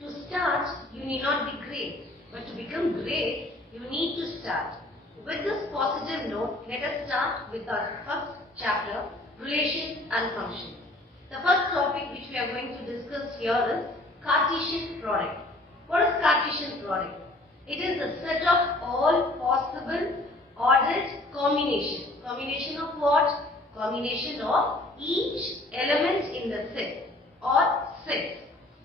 To start, you need not be great, but to become great, you need to start. With this positive note, let us start with our first chapter, Relations and Functions. The first topic which we are going to discuss here is Cartesian product. What is Cartesian product? It is a set of all possible ordered combination. Combination of what? Combination of each element in the set or sets.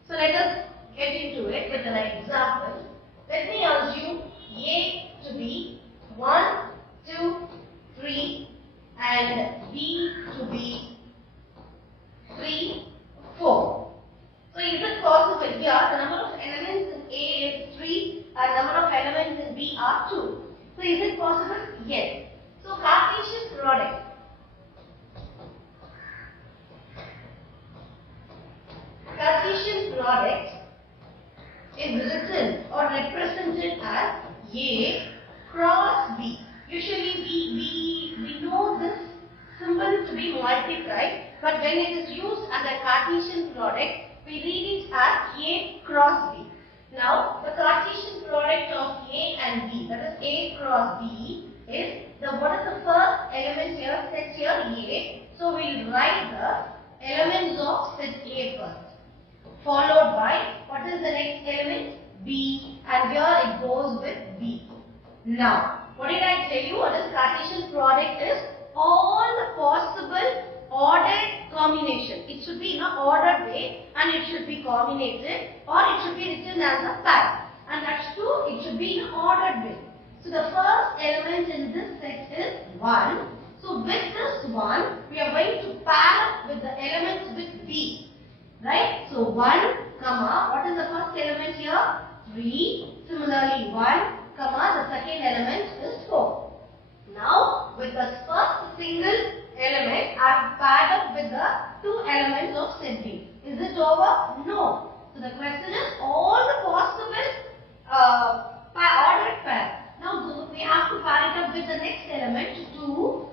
So let us get into it with an example. Let me assume A to be 1, 2, 3 and B to be 3, 4. So is it possible here the number of elements in A is 3 and number of elements in B are 2. So is it possible? Yes. So Cartesian product. Cartesian product is written or represented as A cross B. Usually we know this symbol to be multiplied, but when it is used as a Cartesian product, we read it as A cross B. Now, the Cartesian product of A and B, that is A cross B, is what is the first element here? Set here A. So we will write the elements of set A first, followed by what is the next element? B, and here it goes with B. Now, what did I tell you? What is Cartesian product is? All the possible ordered combination. It should be in an ordered way and it should be combinated or it should be written as a pair. And that's true, it should be in an ordered way. So the first element in this set is 1. So with this 1, we are going to pair up with the elements with B. Right? So 1, comma, what is the first element here? 3. Similarly 1, comma, the second element is 4. Now, with the first single element, I have paired up with the 2 elements of set B. Is it over? No. So the question is all the possible ordered pair. Now, we have to pair it up with the next element 2,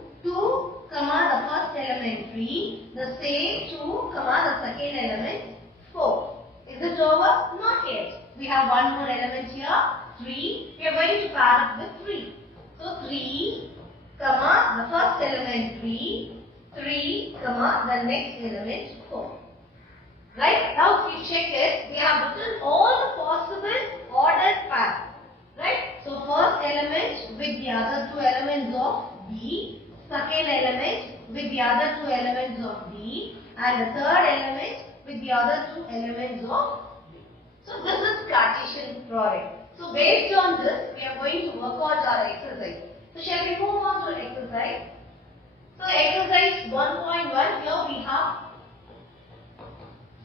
comma, the first element 3, the same 2, comma, the second element 4. Is it over? Not yet. We have one more element here, 3. We are going to pair up with 3. So 3, comma, the first element 3, comma, the next element 4. Right? Now if you check it, we have written all the possible ordered pairs. Right? So first element with the other 2 elements of B, second element with the other 2 elements of B, and the third element with the other 2 elements of B. So this is Cartesian product. So based on this, we are going to work out our exercise. So shall we move on to exercise? So exercise 1.1, here we have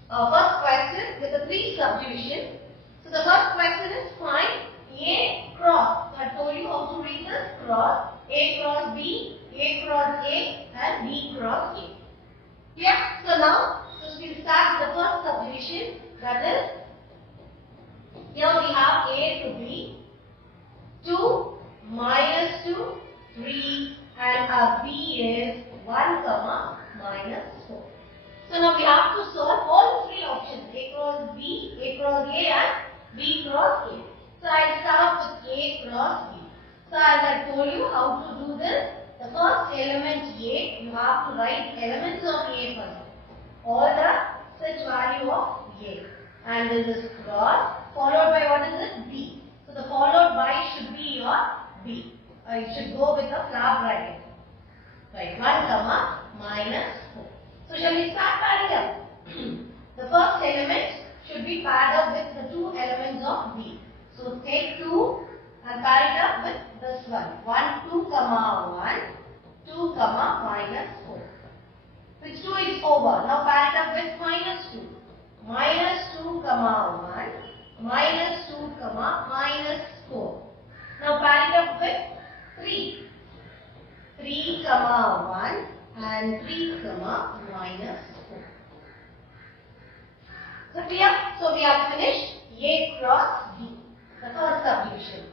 first question with the 3 subdivision. So the first question is find A cross. So I told you how to read this cross. A cross B, A cross A and B cross A. Yeah. So now, we'll start the first subdivision, that is, here we have A to B, 2, minus 2, 3 and our B is 1, comma, minus 4. So now we have to solve all 3 options, A cross B, A cross A and B cross A. So I start with A cross B. So as I told you how to do this, the first element A, you have to write elements of A first. All the set value of A. And this is cross, followed by what is it? B. So the followed by should be your B. It should go with a flap bracket. Right, 1, comma, minus 4. So shall we start pairing up? The first element should be paired up with the 2 elements of B. So take 2 and pair it up with this one. 1, 2, comma, 1, 2, comma, minus 4. Which 2 is over. Now pair it up with minus 2. Minus 2, comma, 1, minus 2, comma, minus 4. Now pair it up with 3. 3, comma, 1 and 3, comma, minus 4. So clear? So we have finished A cross B, the first subdivision.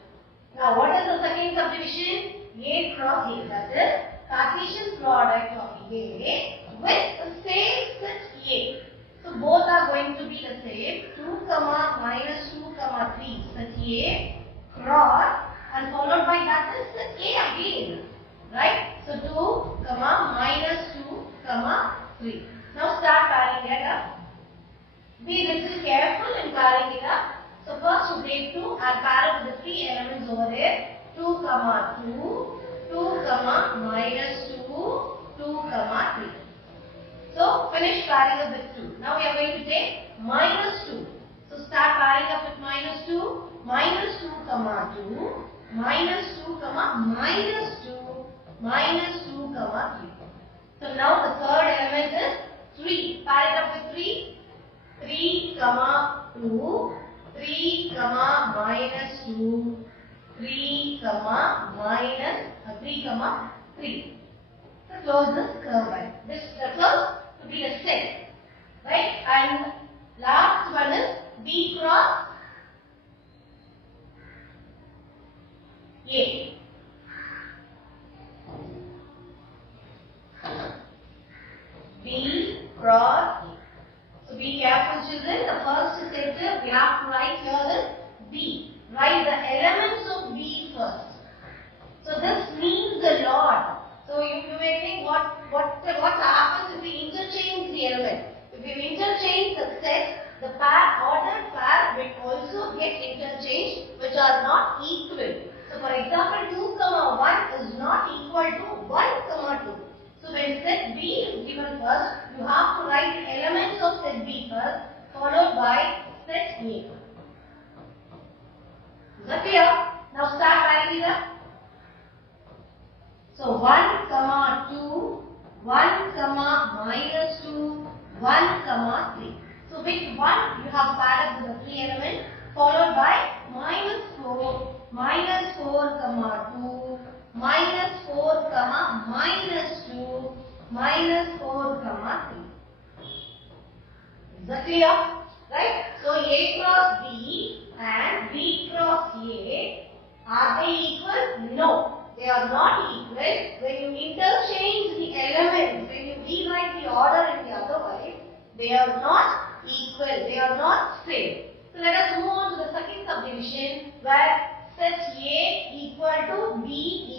Now what is the second subdivision? A cross A, that is Cartesian product of A with the same set A. So both are going to be the same, 2, comma, minus 2, 3. Set A cross and followed by that is set A again. Right? So 2, minus 2, 3. Now start pairing it up. Be little careful in pairing it up. So first to break 2 and pair with the 3 elements over there. 2, 2, 2, minus 2, 2, 3. So finish pairing up with 2. Now we are going to take minus 2. So start pairing up with minus 2, minus 2, 2, minus 2, minus 2, minus 2, 3. So now the third element is 3. Pair it up with 3. 3, 2, 3, minus 2, 3, minus 3. So close this curve line. This curve to be a set. Right? And last one is B cross A. B cross A. So be careful children. The first set we have to write here is B. Write the elements of B first. So this means a lot. So you may think what happens if we interchange the element. If we interchange the set, the ordered pair will also get interchanged, which are not equal. So for example, 2, 1 is not equal to 1, 2. So when set B is given first, you have to write the elements of set B first, followed by set A. Is that clear? Now start writing it up. So 1, 2, 1, minus 2, 1, 3. So with 1 you have paired up with the 3 elements, followed by minus 4, 2, minus 4, minus 2, minus 4, 3. Is that clear? Right? So A cross B and B cross A, are they equal? No. They are not equal. When you interchange the elements, when you rewrite the order in the other way, they are not equal. They are not same. So let us move on to the second subdivision where set A equal to B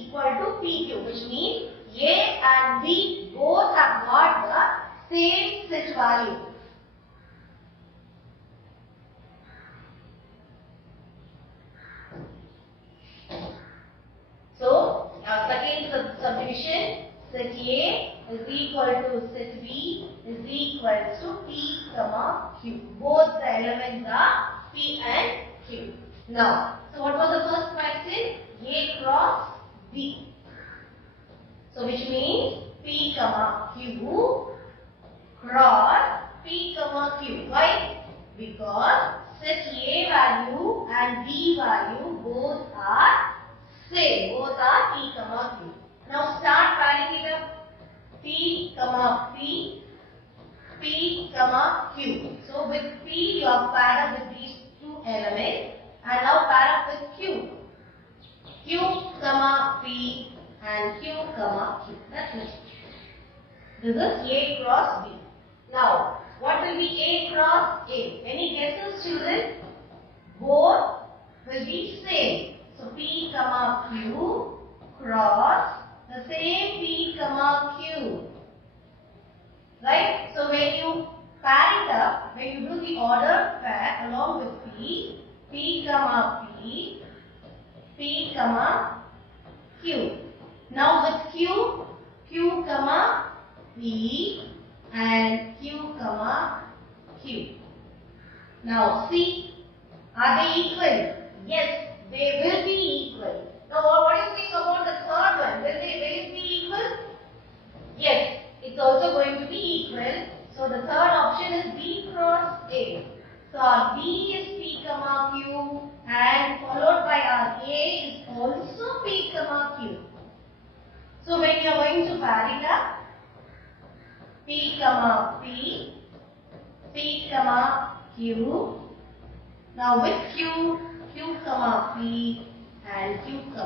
equal to PQ, which means A and B both have got the same set value. So, our second subdivision, set A is equal to set B is equal to P, Q. Both the elements are P and Q. Now, so what was the first question? A cross B. So, which means P, Q cross P, Q. Why? Because set A value and B value both are same. Both are P, Q. Now start writing it up. P, P, Q. So with P you have paired up with these two elements and now pair up with Q. Q, P and Q, Q. That's it. This is A cross B. Now what will be A cross A? Any guesses, children? Both will be same. So P, Q cross the same P, Q. Right? So when you pair it up, when you do the order pair along with P, P, Q. Now with Q, P and Q. Now see, are they equal? Yes, they will be equal. Now what do you think about the third one? Will it be equal? Yes, it's also going to be equal. So the third option is B cross A. So our B is P, Q and followed by our A is also P, Q. So when you are going to pair it up, P, Q. Now with Q, P and Q, Q.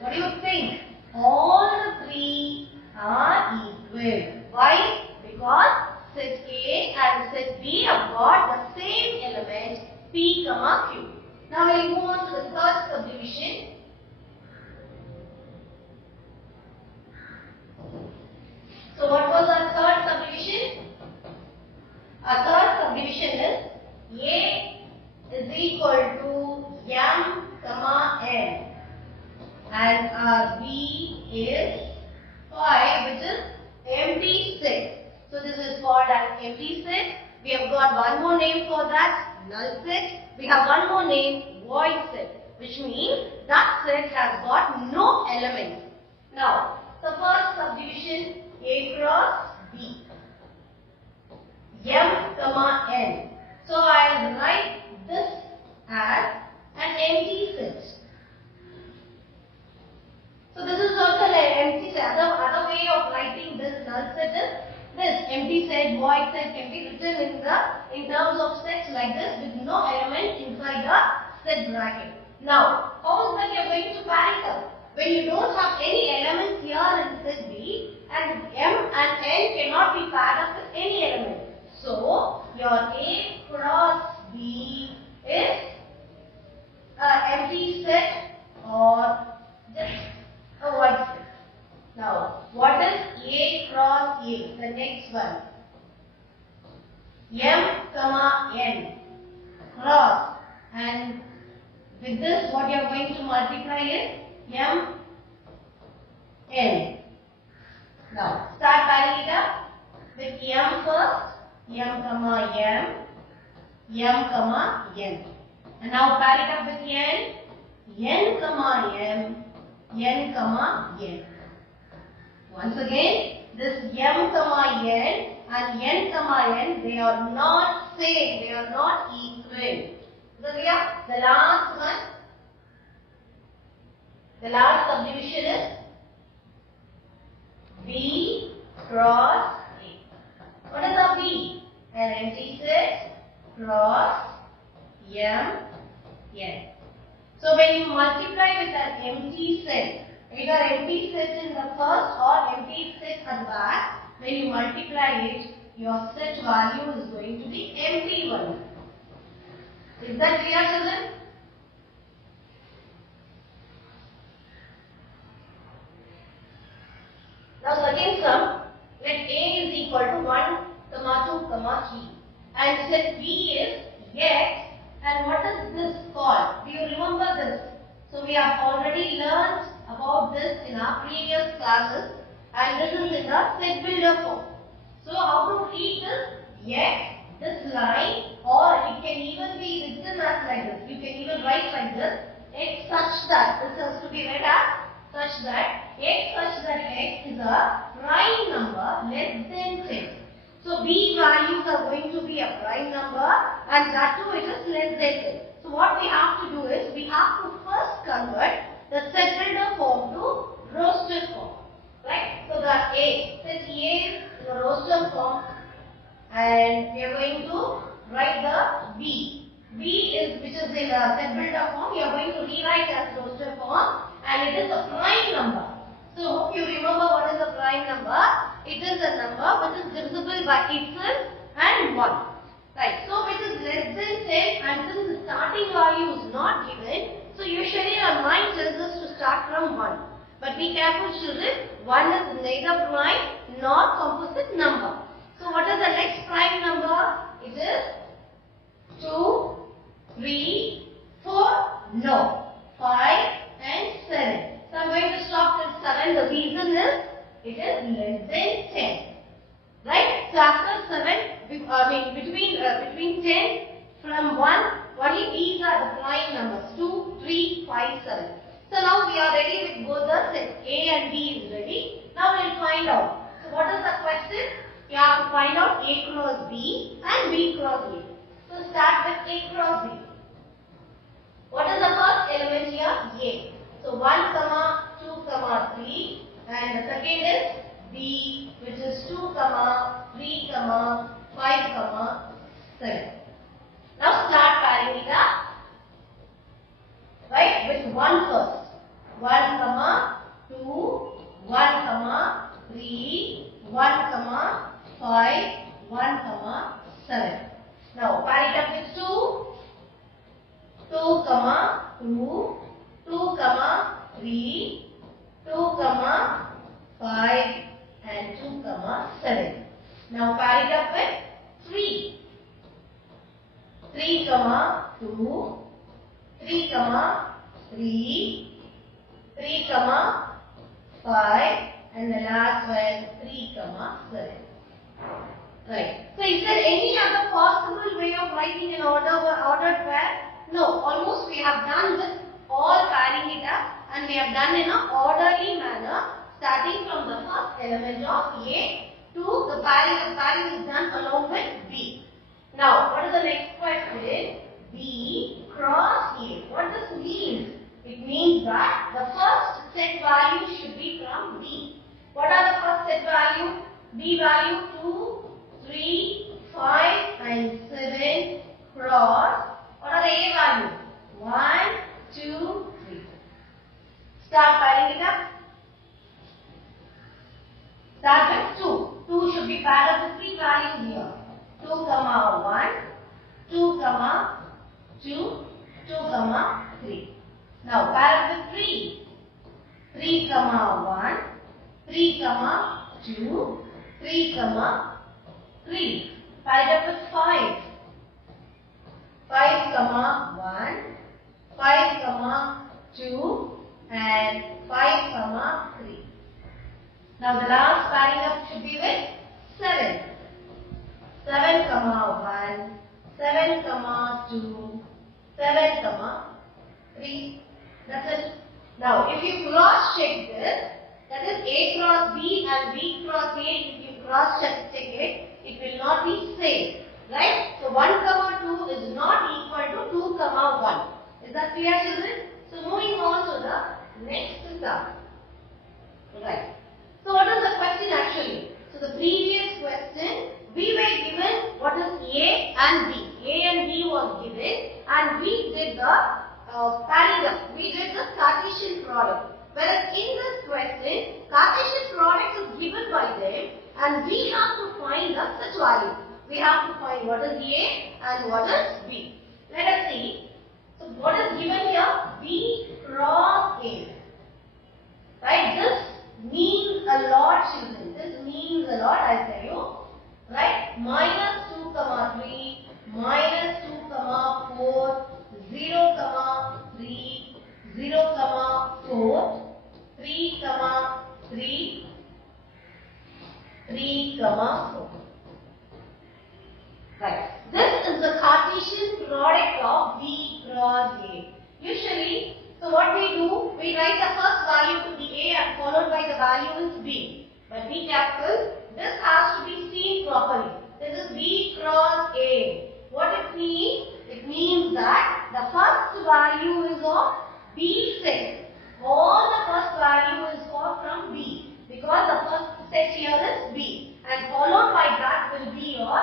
What do you think? All the three are equal. Why? Because set A and set B have got the same element P, P, Q. Now we'll move on to the third subdivision. So what was our third subdivision? Our third subdivision is A is equal to M, N, and our B is 5, which is empty set. So this is called as empty set. We have got one more name for that, null set. We have one more name, void set, which means that set has got no elements. Now, the first subdivision, A cross B, M, N. So I will write this as an empty set. So this is also an empty set. Other way of writing this null set is this empty set, void set can be written in terms of sets like this with no element inside the set bracket. Now, how is that you are going to pair it up? When you don't have any elements here in set B, and M and N cannot be paired up with any element. So, your A cross B is an empty set or just a void set. Now, what is A cross A? The next one. M, N cross, and with this what you are going to multiply is M, N. Now, start pairing it up with M first, M, N. And now pair it up with N, N. Once again, this M, N and N, they are not same, they are not equal. So here, the last one, the last subdivision is B cross A. What is a B? An empty set cross M, N. So when you multiply with an empty set, either empty set in the first or empty set at the back, when you multiply it, your set value is going to be empty one. Is that clear, children? Now second sum, let A is equal to 1, 2, 3. And set B is X. And what is this called? Do you remember this? So we have already learned about this in our previous classes, and this is in the set builder form. So how to treat this? X, this line, or it can even be written as like this. You can even write like this. X such that, this has to be read as such that X is a prime number less than 10. So B values are going to be a prime number, and that too it is less than 10. So what we have to do is, we have to first convert the set builder form to roster form. Right? So the A, set A is in the roster form, and we are going to write the B. B is, which is in the set builder form, we are going to rewrite as roster form, and it is a prime number. So hope you remember what is a prime number. It is a number which is divisible by itself and 1. Right. So it is less than 10, and since the starting value is not given, so usually our mind tells us to start from 1. But be careful, children, 1 is neither prime nor composite number. So what is the next prime number? It is 2, 3, 4, no, 5 and 7. So I am going to stop at 7. The reason is it is less than 10. Right? So after 7, between 10 from 1, only these are the prime numbers, 2, 3, 5, 7. So now we are ready with both the sets. A and B is ready. Now we will find out. So what is the question? You have to find out A cross B and B cross A. So start with A cross B. What is the first element here? A. So 1, 2, 3, and the second is B, which is 2, 3, 5, 7. Now start pairing it up. Right? With 1 first. 1, 2, 1, 3, 1, 5, 1, 7. Now pair it up with 2. 2, 2, 3, 2, 5 and 2, 7. Now pair it up with 3. 3, 2, 3, 3, 3, 5 and the last one 3, 7. Right. So is there any other possible way of writing an ordered pair? No. Almost we have done with all pairing it up and we have done in an orderly manner starting from the first element of A to the pairing. The pairing is done along with B. Now what is the next question? B cross A. What does this mean? It means that the first set value should be from B. What are the first set value? B value 2, 3, 5 and 7 cross. What are the A values? 1, 2, 3. Start pairing it up. Start with 2. 2 should be paired up with 3 values here. 2, 1, 2, 2, 2, 3. Now pair with 3. 3, 1, 3, 2, 3, 3. Pair up with 5. 5, 1, 5, 2 and 5, 3. Now the last pairing up should be with 7. 7, 1, 7, 2, 7, 3. That's it. Now if you cross check this, that is A cross B and B cross A, if you cross check it, it will not be same. Right? So 1, 2 is not equal to 2, 1. Is that clear, children? So moving on to the next sum. Right. So what is the question actually? So the previous question, we were given what is A and B. A and B was given and we did the pairing up. We did the Cartesian product. Whereas in this question, Cartesian product is given by them and we have to find the such value. We have to find what is A and what is B. Let us see. So what is given here? B cross A. Right? This means a lot, children. This means a lot, I'll tell you. Right? Minus 2, 3, minus 2, 4, 0, 3, 0, 4, 3, 3, 3, 4. Right. This is the Cartesian product of B cross A. Usually, so what we do, we write the first value to be A and followed by the value is B. But be careful, this has to be seen properly. This is B cross A. What it means? It means that the first value is of B set. All the first value is from B because the first set here is B and followed by that will be your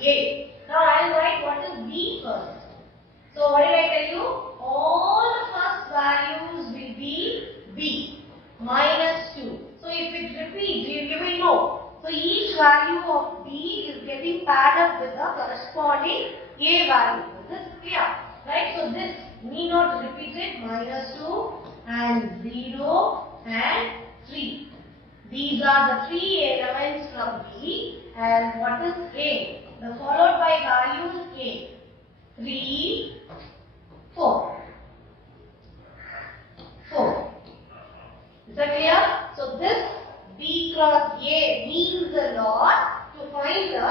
A. Now I will write what is B first. So what did I tell you? All the first values will be B minus 2. So if it repeats, you will know. So each value of B is getting paired up with the corresponding A value. Is this clear? Right? So this need not repeat it. Minus 2 and 0 and 3. These are the 3 elements from B and what is A? The followed by value is A. 3, 4. 4. Is that clear? So this B cross A means a lot to find the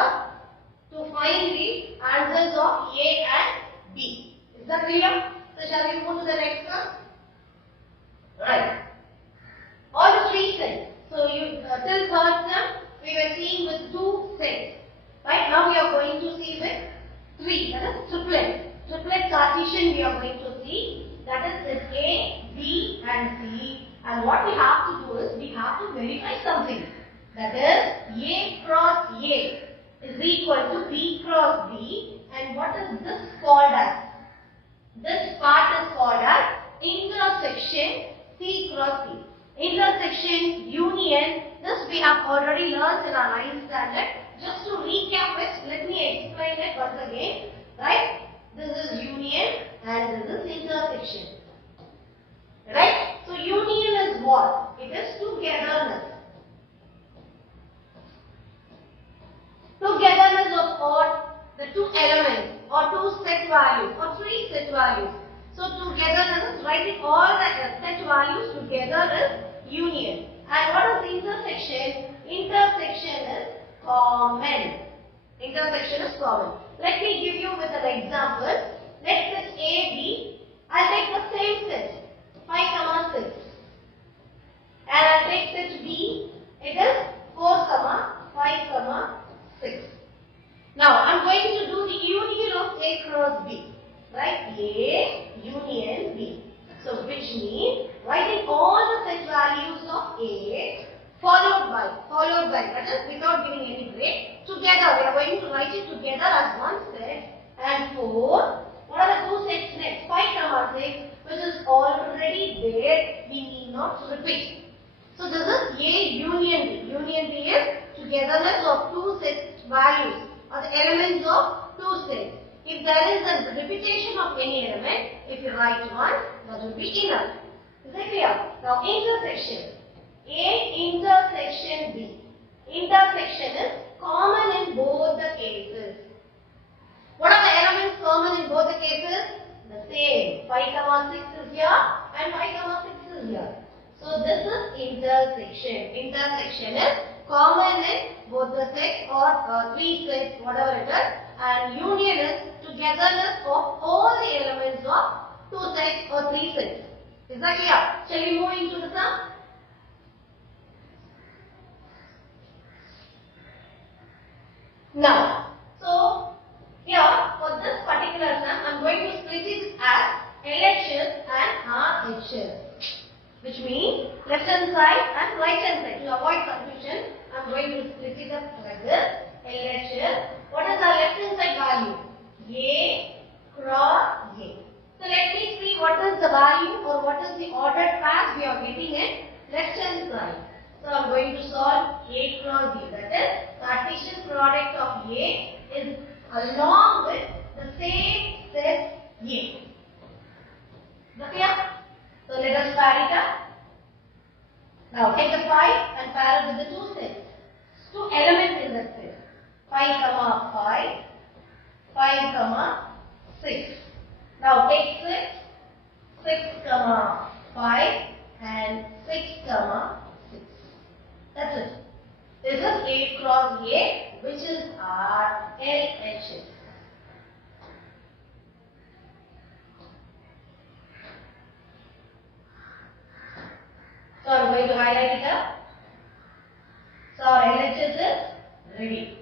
answers of A and B. Is that clear? So shall we move to the next one? Right. All the 3 sets. So you till third term we were seeing with 2 sets. Right, now we are going to see with 3, that is triplet. Triplet Cartesian we are going to see, that is with A, B and C. And what we have to do is, we have to verify something. That is, A cross A is equal to B cross B. And what is this called as? This part is called as intersection C cross C. Intersection, union, this we have already learned in our 9th standard. Just to recap it, let me explain it once again. Right? This is union and this is intersection. all the set values together is union. And what is intersection? Intersection is common. Intersection is common. Let me give you with an example. Let set A be. I'll take the same set 5, 6. And I'll take set B. It is 4, 5, 6. Now I'm going to do the union of A cross B. Right? A union B. So which means writing all the set values of A followed by, that is without giving any break, together. We are going to write it together as one set. And 4. What are the two sets next? 5, 6, which is already there. We need not repeat. So this is A union B. Union B is togetherness of two set values or the elements of two sets. If there is a repetition of any element, if you write one, that will be enough. Is it clear? Now intersection. A intersection B. Intersection is common in both the cases. What are the elements common in both the cases? The same. 5, 6 is here and 5, 6 is here. So this is intersection. Intersection is common in both the sets or three sets, whatever it is. And union is togetherness of all the elements of two sets or three sets. Is that clear? Shall we move into the sum? Now, so here for this particular sum, I am going to split it as LHS and RHS, which means left hand side and right hand side. To avoid confusion, I am going to split it up like this. LHS. What is our left hand side value? A cross A. So let me see what is the value or what is the ordered path we are getting in left hand side. So I am going to solve A cross B. That is, Cartesian product of A is along with the same set A. Okay? So let us pair it up. Now take the 5 and pair it with the two sets. Two elements in that set. 5, 5, 5, 6. Now take 6, 5 and 6, 6. That's it. This is A cross A, which is our LHS. So I am going to highlight it up. So our LHS is ready.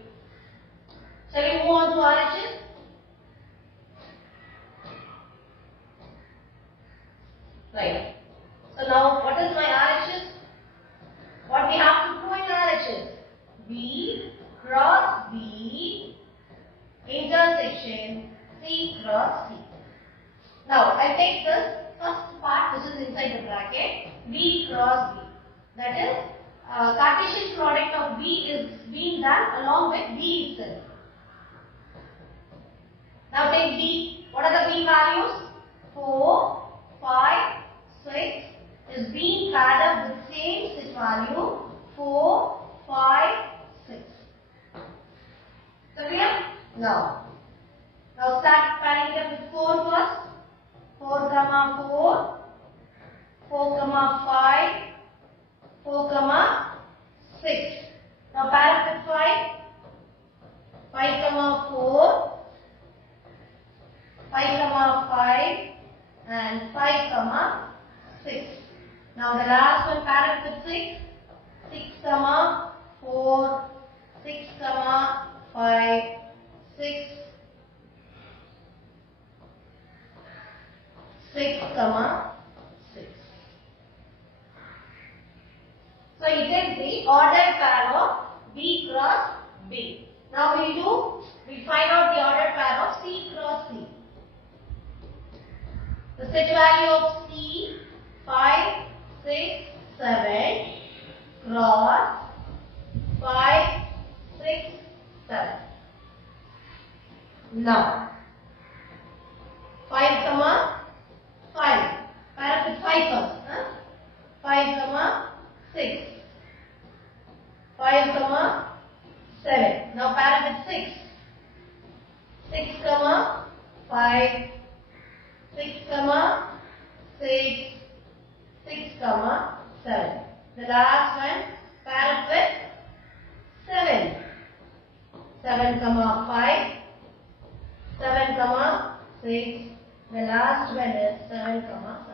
Shall we move on to RHS? Right. So now what is my RHS? What we have to do in RHS? B cross B intersection C cross C. Now I take this first part which is inside the bracket, B cross B. That is Cartesian product of B is being done along with B itself. Now take B. What are the B values? 4, 5, 6 is being paired up with same set value 4, 5, 6. So clear? Now start pairing it up with 4 first. 4, 4, 4, 5, 4, 6. Now pair up with 5. 5, 4. 5, 5 and 5, 6. Now the last one pair up with 6. 6, 4, 6, 5, 6, 6, 6. So it is the ordered pair of B cross B. Now we find out the ordered pair of C cross C. The set value of C 5, 6, 7 cross 5, 6, 7. Now 5, 5. Pair up with 5 first. 5, 6. 5, 7. Now pair up with 6. 6, 5. 6, 6, comma 7. The last one, pair up with 7. 7 comma 5. 7 comma 6. The last one is 7 comma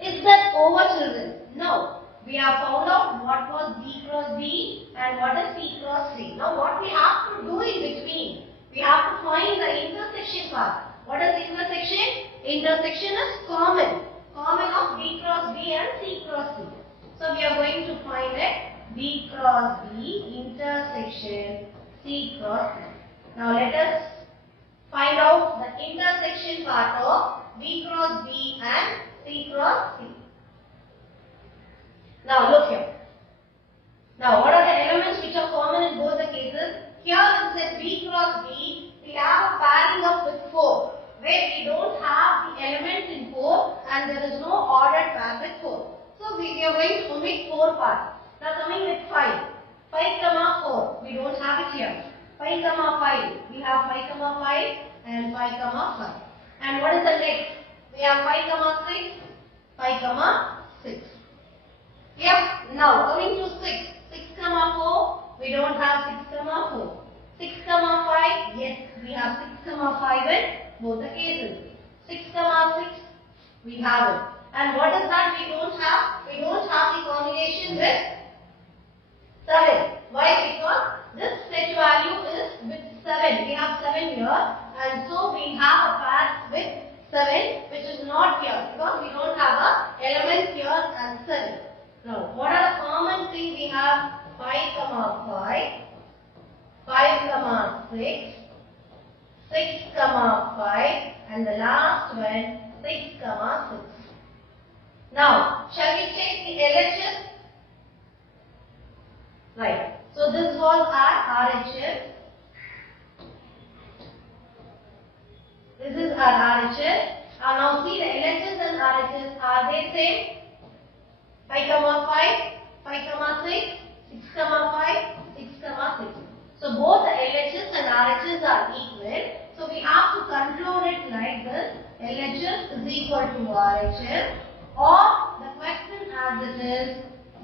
7. Is that over, children? No. We have found out what was B cross B and what is C cross C. Now what we have to do in between? We have to find the intersection part. What is intersection? Intersection is common. Common of B cross B and C cross C. So we are going to find it. B cross B intersection C cross C. Now let us find out the intersection part of B cross B and C cross C. Now look here. Now what are the elements which are common in both the cases? Here it said B cross B, we have a pairing up with 4, where we don't have the element in 4 and there is no ordered pair with 4. So we are going to omit 4 parts. Now coming with 5. 5 comma 4, we don't have it here. 5 comma 5, we have 5 comma 5 and 5 comma 5. And what is the next? We have 5 comma 6, 5 comma 6. Yeah, now coming to 6. 6 comma 4, we don't have 6 comma 4. 6 comma 5, yes, we have 6 comma 5 in both the cases. 6 comma 6, we have it. And what is that we don't have? We don't have the combination with 7. Why? Because this set value is with 7. We have 7 here and so we have a pair with 7 which is not here because we don't have a element here and 7. Now, what are the common things we have? 5 comma 5, 5 comma 6, 6 comma 5 and the last one 6 comma 6. Now, shall we check the LHS? Right. So, this was our RHS. This is our RHS. Now, see the LHS and RHS, are they same? 5 comma 5, 5 comma 6, 6 comma 5, 6 comma 6. So both the LHS and RHS are equal. So we have to conclude it like this. LHS is equal to RHS, or the question as it is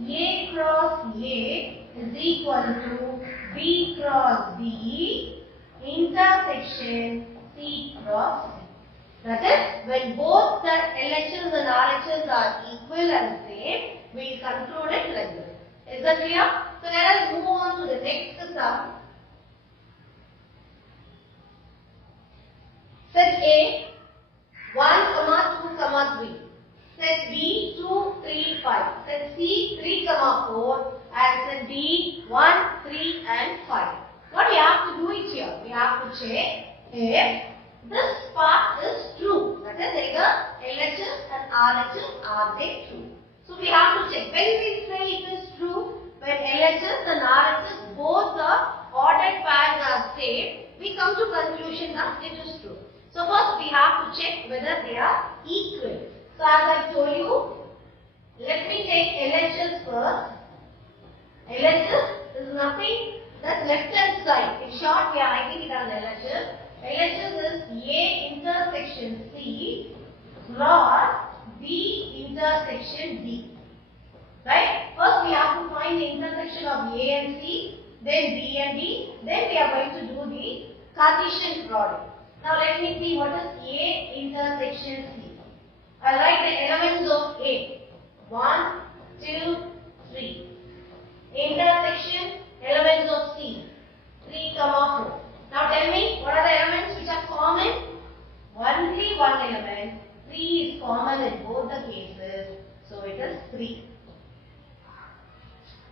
A cross A is equal to B cross B intersection C cross C. That is, when both the LHS and RHS are equal and same, we conclude it like this. Is that clear? So let us move on to the next sum. Set A 1, 2, 3. Set B 2, 3, 5. Set C 3, 4 and set D 1, 3 and 5. What we have to do is here, we have to check if this part is true. That is either LHS and RHS, are they true? So we have to check. When we say it is true, when LHS and RHS both the ordered pairs are same, we come to conclusion that it is true. So first we have to check whether they are equal. So as I told you, let me take LHS first. LHS is nothing that's left hand side. In short, we are writing it as LHS. LHS is A intersection C cross B intersection D. Right? First we have to find the intersection of A and C, then B and D, then we are going to do the Cartesian product. Now let me see what is A intersection C. I write the elements of A. 1, 2, 3. Intersection elements of C. 3, 4. Now tell me, what are the elements which are common? Only one element. 3 is common in both the cases. So it is 3.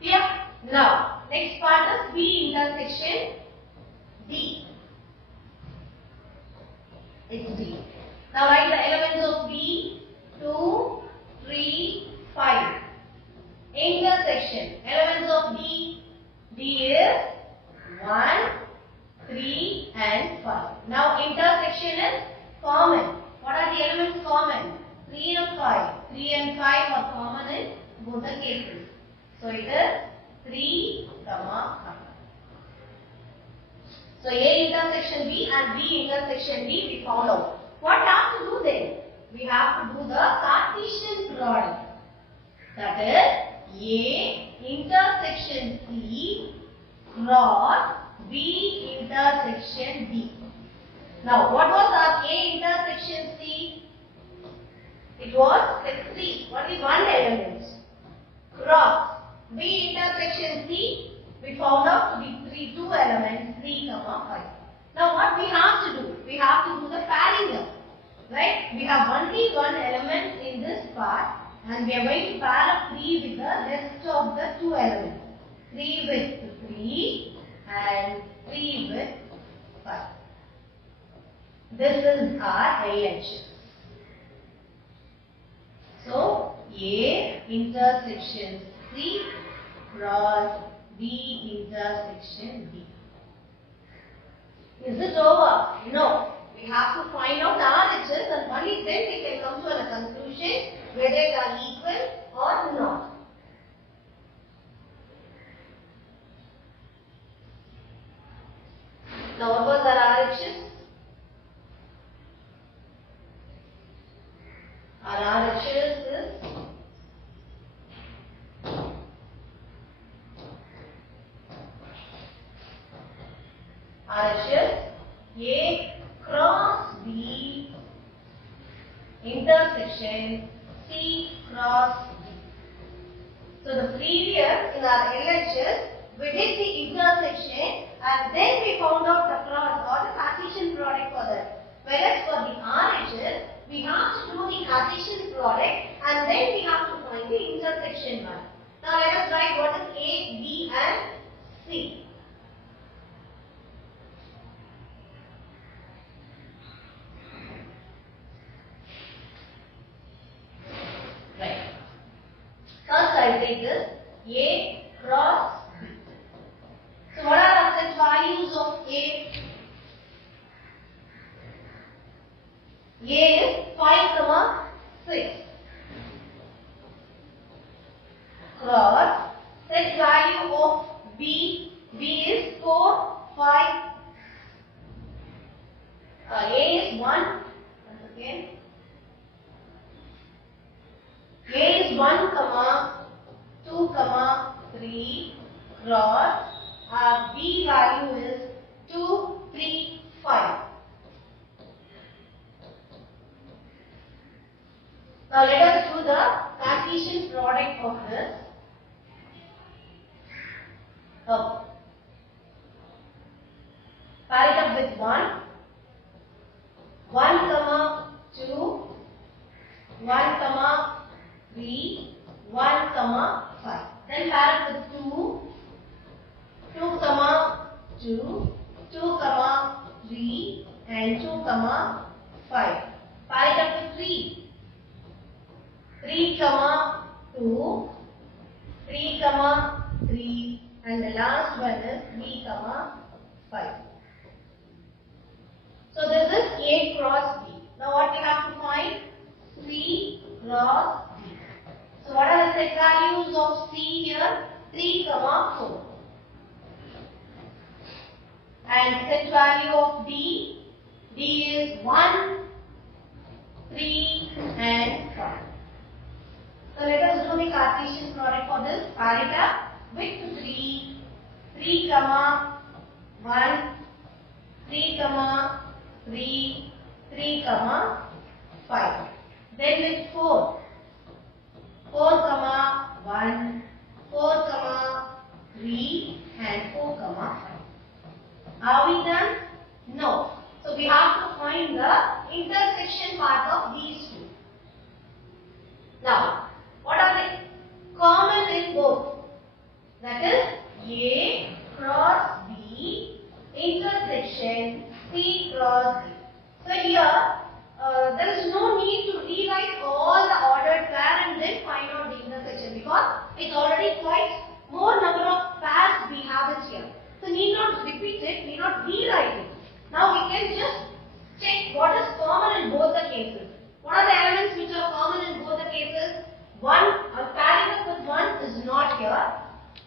Clear? Now, next part is B intersection D. It's B. Now write the elements of B. 2, 3, 5. Intersection elements of D. D is 1, 3 and 5. Now intersection is common. What are the elements common? 3 and 5. 3 and 5 are common in both the cases. So it is 3, 5. So A intersection B and B intersection D we found out. What have to do then? We have to do the Cartesian product. Now, what was our A intersection C? It was 3. Only one element. Cross B intersection C, we found out to be two elements, 3, 5. Now, what we have to do? We have to do the pairing up. Right? We have only one element in this part, and we are going to pair up 3 with the rest of the 2 elements. 3 with 3 and 3 with 5. This is our LHS. So, A intersection C cross B intersection D. Is it over? No. We have to find out the RHS, and only then we can come to a conclusion whether they are equal or not. Now, what was our RHS? Our RHS is A cross B intersection C cross D. So the previous in our LHS, we did the intersection and then we found out the cross or the Cartesian product for that. Whereas for the RHS, we have to do the Cartesian product and then we have to find the intersection one. Now let us write what is A, B and C. Right. First I take this A cross B. So what are the set values of A? A is 5, 6. Cross set value of B. B is 4, 5. A is 1. Once again. A is 1, 2, 3. Cross. Our B value is 2, 3, 5. Now let us do the Cartesian product of this. Pair it up with 1, 2, 1, 3, 1, 5. Then pair it with 2, 2, 2, 2, 3 and 2, 5. Pair it up with 3. 3, 2, 3, 3 and the last one is 3, 5. So this is A cross B. Now what we have to find? C cross B. So what are the set values of C here? 3, 4. And set value of D? D is 1, 3 and 5. So let us do the Cartesian product for this. Pair it up with 3, 3, 1, 3, 3, 3, 5. Then with 4, 4, 1, 4, 3 and 4, 5. Are we done? No. So we have to find the intersection part of these two. Now, what are the common in both? That is A cross B intersection C cross D. So here, there is no need to rewrite all the ordered pair and then find out the intersection because it's already quite more number of pairs we have it here. So need not repeat it, need not rewrite it. Now we can just check what is common in both the cases. What are the elements which are common in both the cases? Pairing up with 1 is not here.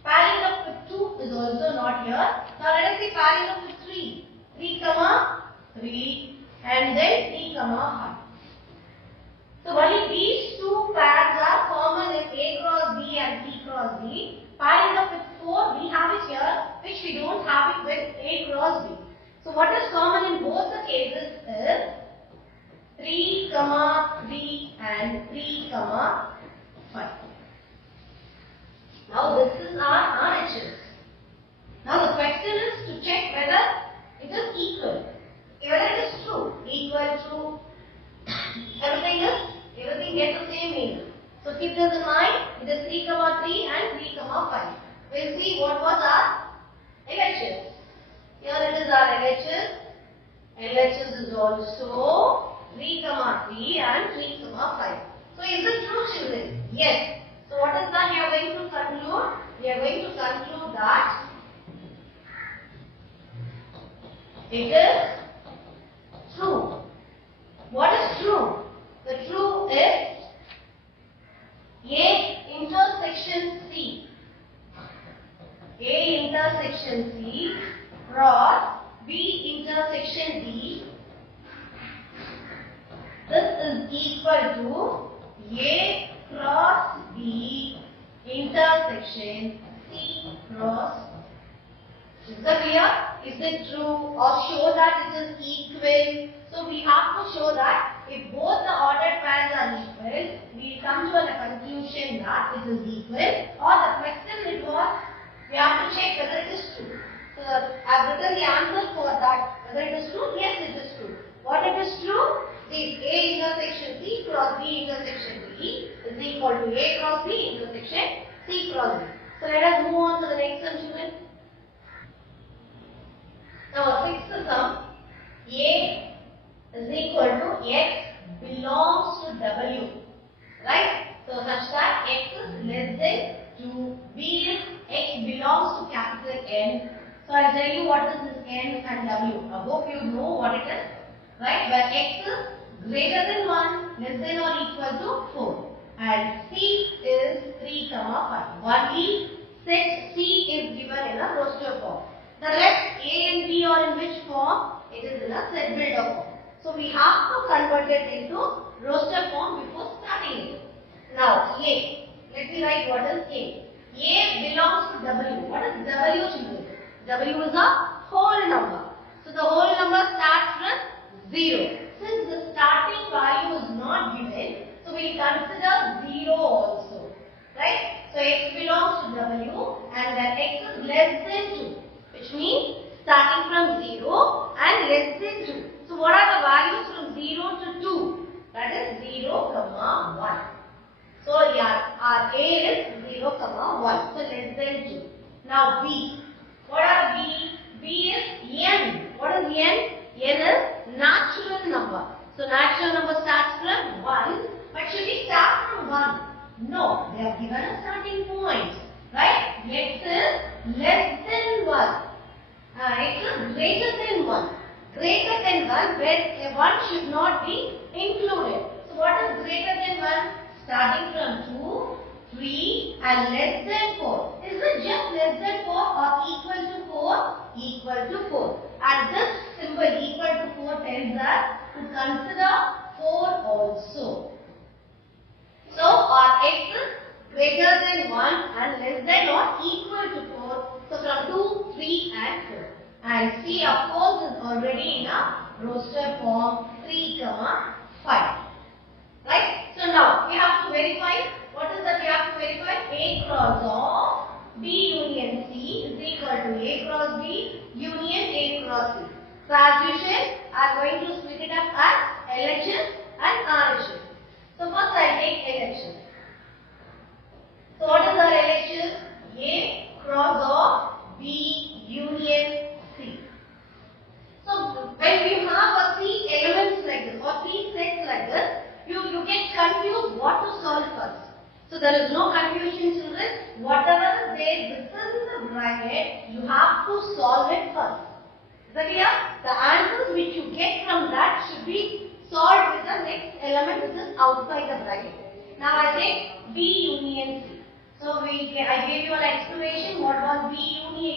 Pairing up with 2 is also not here. Now let us see pairing up with 3. 3, 3 and then 3, 5. So only these two pairs are common in A cross B and C cross D. Pairing up with 4 we have it here which we don't have it with A cross B. So what is common in both the cases is 3, 3 and 3, 5. Now this is our RHS. Now the question is to check whether it is equal. Whether it is true. Equal, true. Everything gets the same meaning. So keep this in mind. It is 3, 3 and 3, 5. We'll see what was our LHS. Here it is our LHS. LHS is also 3, 3 and 3, 5. So is it true, children? Yes. So what is that we are going to conclude? We are going to conclude that it is true. What is true? The true is A intersection C. A intersection C cross B intersection D. This is equal to A cross B intersection C cross. Is that clear? Is it true? Or show that it is equal? So we have to show that if both the ordered pairs are equal, we come to a conclusion that it is equal. Or the question it was, we have to check whether it is true. So I have written the answer for that. Whether it is true? Yes, it is true. What it is true? Is A intersection C cross B intersection D is equal to A cross B intersection C cross D. So let us move on to the next one, children. Now a sixth sum, A is equal to X belongs to W, right? So such that X is less than 2, B is X belongs to capital N. So I'll tell you what is this N and W. I hope you know what it is, right? Where X is greater than 1, less than or equal to 4. And C is 3, 5. Only set C is given in a roster form. The rest A and B are in which form? It is in a set builder form. So we have to convert it into roster form before starting it. Now A. Let me write what is A. A belongs to W. What is W, children? W is a whole number. So the whole number starts from 0. Since the starting value is not given, so we consider 0 also. Right? So X belongs to W and then X is less than 2. Which means starting from 0 and less than 2. So what are the values from 0 to 2? That is 0, 1. So yeah, our A is 0, 1. So less than 2. Now B. What are B? B is N. What is N? N is natural number. So natural number starts from 1. But should we start from 1? No. They have given a starting point. Right? X is less than 1. X is greater than 1. Greater than 1 where 1 should not be included. So what is greater than 1? Starting from 2, 3 and less than 4. Is it just less than 4 or equal to 4? Equal to 4. And this symbol equal to 4 tells us to consider 4 also. So our X is greater than 1 and less than or equal to 4. So from 2, 3 and 4. And C of course is already in a roster form 3, 5. Right? So now we have to verify. What is that we have to verify? A cross of B union C is equal to A cross B union A cross C. So as usual, I am going to split it up as LHS and RHS. So first I take LHS. So what is our LHS? A cross of B union C. So when we have 3 elements like this or 3 sets like this, you get confused what to solve first. So there is no confusion, children. Whatever is there within the bracket, you have to solve it first. Is that clear? The answers which you get from that should be solved with the next element which is outside the bracket. Now I take B union C. So I gave you an explanation. What was B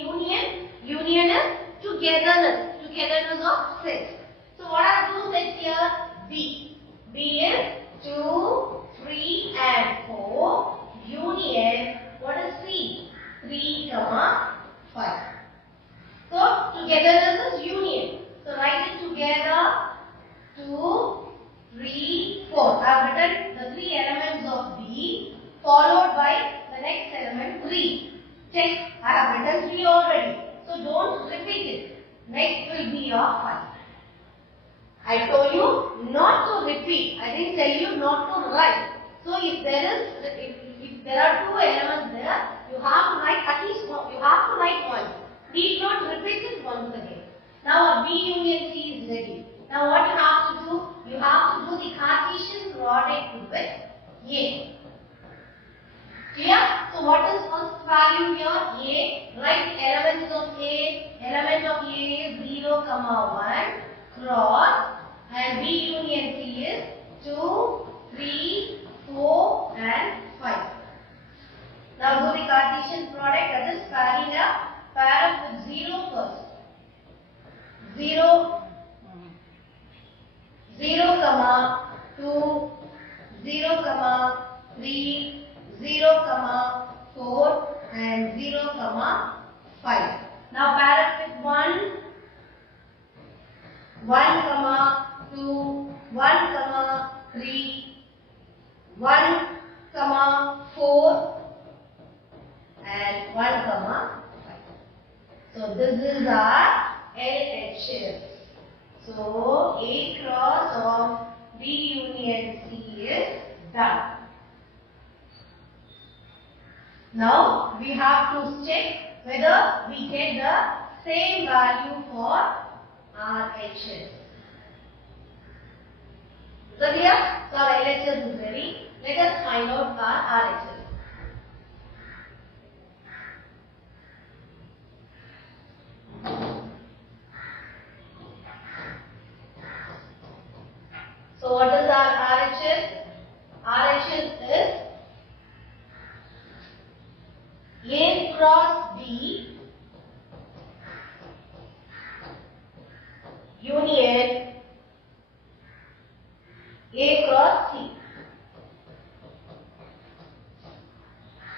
union? Union is togetherness. Togetherness of sets. So what are two sets here? B. B is 2, 3 and 4. Union. What is C? 3, 5. So togetherness is union. I have written the 3 elements of B followed by the next element 3. Check, I have written 3 already. So don't repeat it. Next will be your 5. I told you not to repeat. I didn't tell you not to write. So if there are 2 elements there, you have to write at least one. You have to write once. Need not repeat it once again. Now our B union C is ready. Now what you have to do? You have to do the Cartesian product with A. Clear? So what is first value here? A. Write elements of A. Element of A is 0, 1 cross, and B union C is 2, 3, 4 and 5. Now do the Cartesian product, that is pairing up. Pair up with 0 first. 0, 0, 2, 0, 3, 0, 4 and 0, 5. Now pair up with 1, 2, 1, 3, 1, 4 and 1, 5. So this is our LHS. So A cross of B union C is done. Now we have to check whether we get the same value for RHS. So here, so our LHS is ready. Let us find out our RHS. So what is our RHS? RHS is A cross B union A cross C.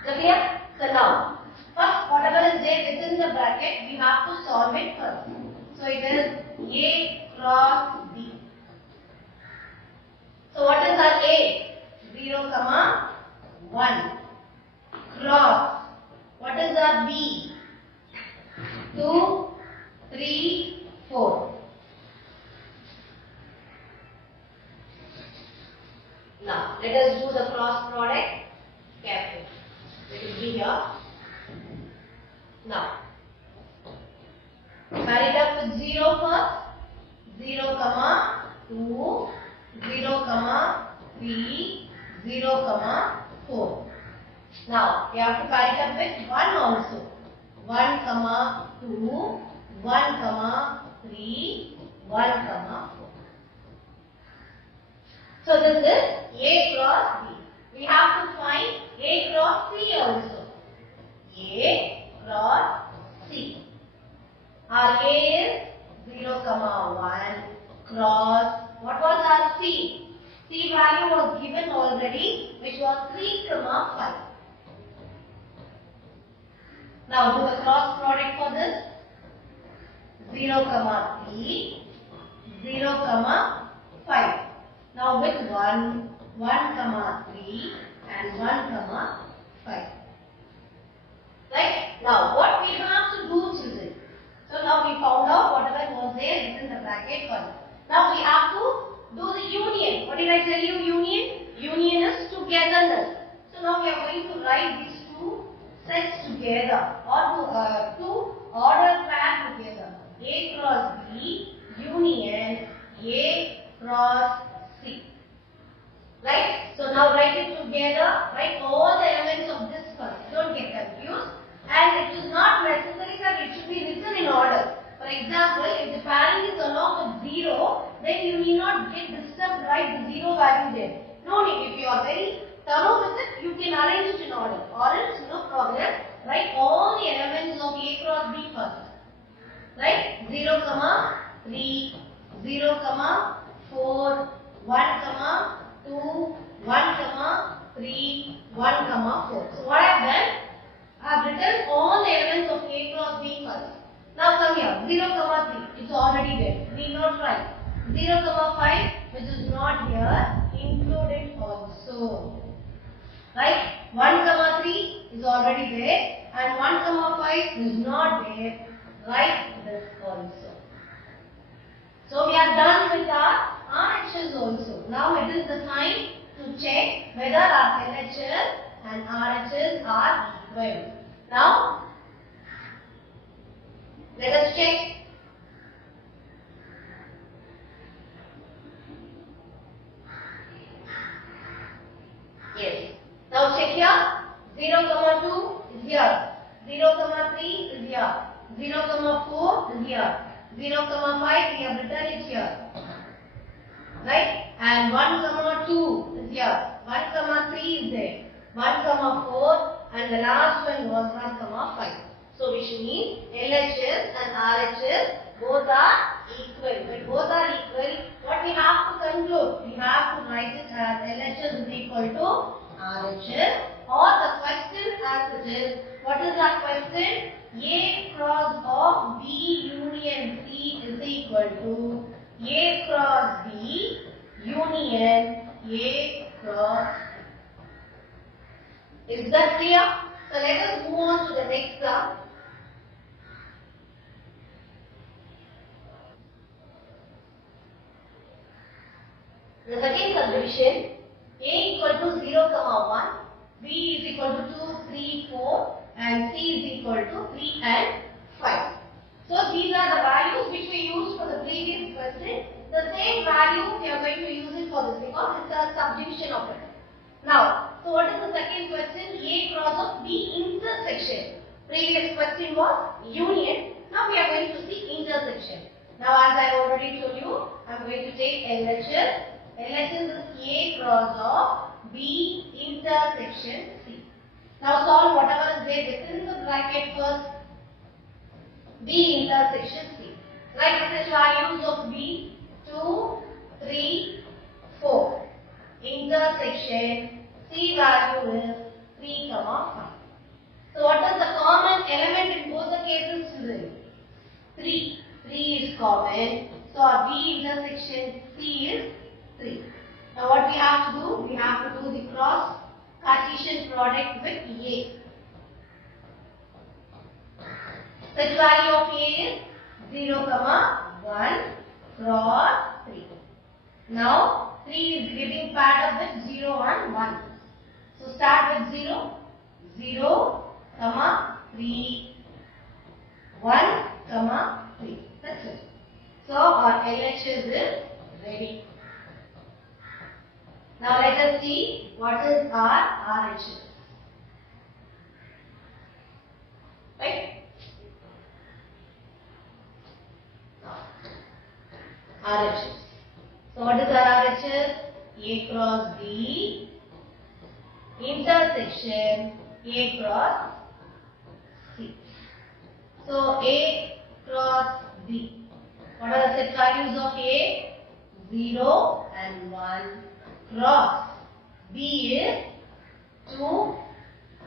So clear? So now, first whatever is there within the bracket, we have to solve it first. So it is A cross B. So what is our A? 0, 1 cross. What is our B? 2, 3, 4. Now let us do the cross product carefully. It will be here. Now pair it up with 0 first. 0, 2, 0, 3, 0, 4. Now we have to pair it up with 1 also. 1, 2, 1, 3, 1, 4. So this is A cross B. We have to find A cross C also. A cross C. Our A is 0, 1 cross. What was our C? C value was given already, which was 3, 5. Now do the cross product for this. 0, 3, 0, 5. Now with 1, 3 and 1, 5. Right? Now what we have to do, children? So now we found out whatever was there within the bracket first. Now we have to do the union. What did I tell you? Union? Union is togetherness. So now we are going to write these two sets together or to order pair together. A cross B union A cross C. Right? So now write it together. Write all the elements of this first. Don't get confused. And it is not necessary that it should be written in order. For example, if the pairing is along with 0, then you need not get disturbed, write the 0 value there. No need. If you are very thorough with it, you can arrange it in order. Or else, no problem. Write all the elements of A cross B first. Right? 0, 3, 0, 4, 1, 2, 1, 3, 1, 4. So what I have done? I have written all the elements of A cross B first. Now come here, 0, 3, it's already there, need not write. 0, 5, which is not here, included now it is the time to check whether our LHS and RHS are equal. Now, let us check. Yes. Now check here. 0, 2 is here. 0, 3 is here. 0, 4 is here. 0, 5 we have written it here. Right? And 1, 2 is here. 1, 3 is there. 1, 4 and the last one was 1, 5. So which means LHS and RHS both are equal. When both are equal, what we have to conclude? We have to write it as LHS is equal to RHS, or the question as it is. What is that question? A cross of B union C is equal to A cross B union A cross. Is that clear? So let us move on to the next sum. The second subdivision, A equal to 0, 1, B is equal to 2, 3, 4 and C is equal to 3 and 5. So these are the values which we used for the previous question. The same value we are going to use it for this because it's a subdivision of it. Now, so what is the second question? A cross of B intersection. Previous question was union. Now we are going to see intersection. Now as I already told you, I am going to take LHS. LHS is A cross of B intersection C. Now solve whatever is there within the bracket first. B intersection C. Like this values of B 2, 3, 4. Intersection C value is 3, 5. So what is the common element in both the cases children? 3. 3 is common. So our B intersection C is 3. Now what we have to do? We have to do the cross Cartesian product with A. Such value of A is 0, 1 cross 3. Now 3 is getting paired up with 0 and 1. So start with 0, 0, 3, 1, 3. That's it. So our LHS is ready. Now let us see what is our RHS. Right? RHS. So what is our RHS? A cross B intersection A cross C. So A cross B. What are the set values of A? 0 and 1. Cross B is 2,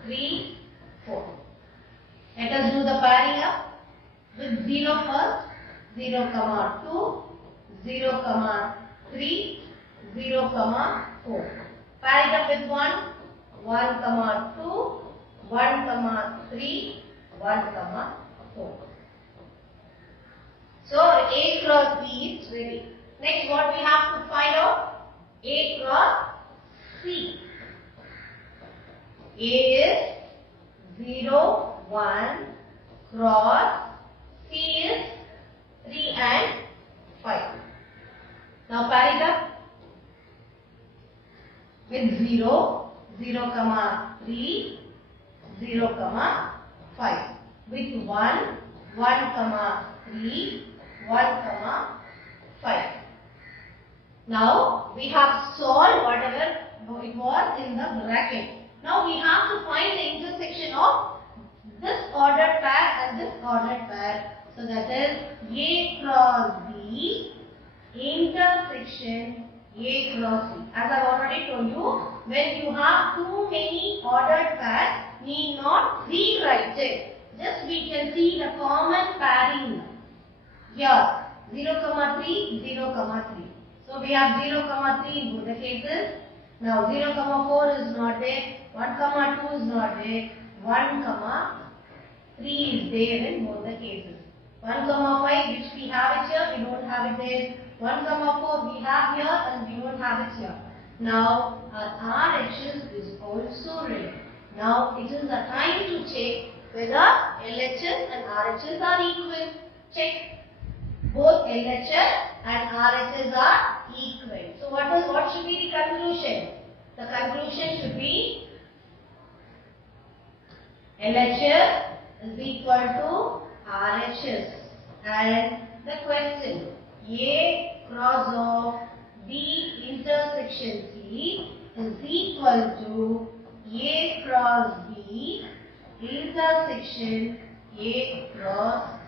3, 4. Let us do the pairing up with 0 first. 0, 2, 0, 3, 0, 4. Pair it up with 1, 1, 2, 1, 3, 1, 4. So A cross B is ready. Next what we have to find out? A cross C. A is 0, 1 cross C is 3 and 5. Now pair it up with 0, 0, 3, 0, 5. With 1, 1, 3, 1, 5. Now we have solved whatever it was in the bracket. Now we have to find the intersection of this ordered pair and this ordered pair. So that is A cross B intersection A cross C. As I have already told you, when you have too many ordered pairs, need not rewrite it. Just we can see the common pairing here. 0, 3, 0, 3. So we have 0, 3 in both the cases. Now 0, 4 is not there. 1, 2 is not there. 1, 3 is there in both the cases. 1, 5 which we have it here, we don't have it there. 1, 4 we have here and we don't have it here. Now our RHS is also ready. Now it is the time to check whether LHS and RHS are equal. Check. Both LHS and RHS are equal. So what should be the conclusion? The conclusion should be LHS is equal to RHS. And the question, A cross of B intersection C is equal to A cross B intersection A cross.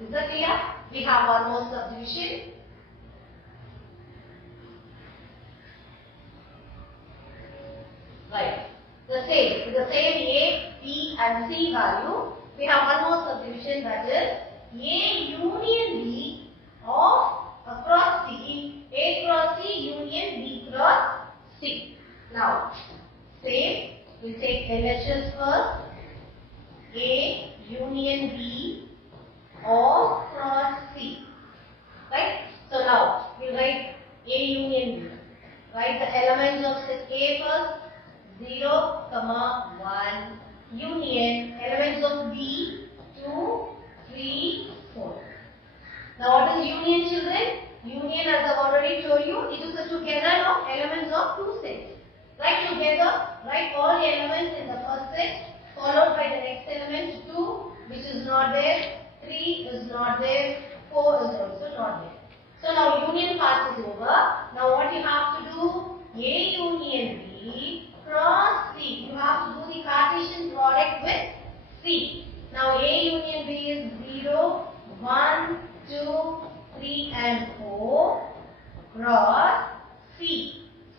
Is that clear? We have one more subdivision. Right. The same A, B and C value. We have one more subdivision, that is A union B of across C, A cross C union B cross C. Now, same, we take LHS first. A union B of cross C. Right? So now, we write A union B. Write the elements of set A first. 0, 1, union, elements of B, 2, 3, 4. Now what is union, children? Union, as I have already told you, it is a together of elements of two sets. Write together, write all the elements in the first set, followed by the next element 2, which is not there, 3 is not there, 4 is also not there. So now union part is over. Now what you have to do? A union B cross C. You have to do the Cartesian product with C. Now A union B is 0, 1, 2, 3 and 4 cross C.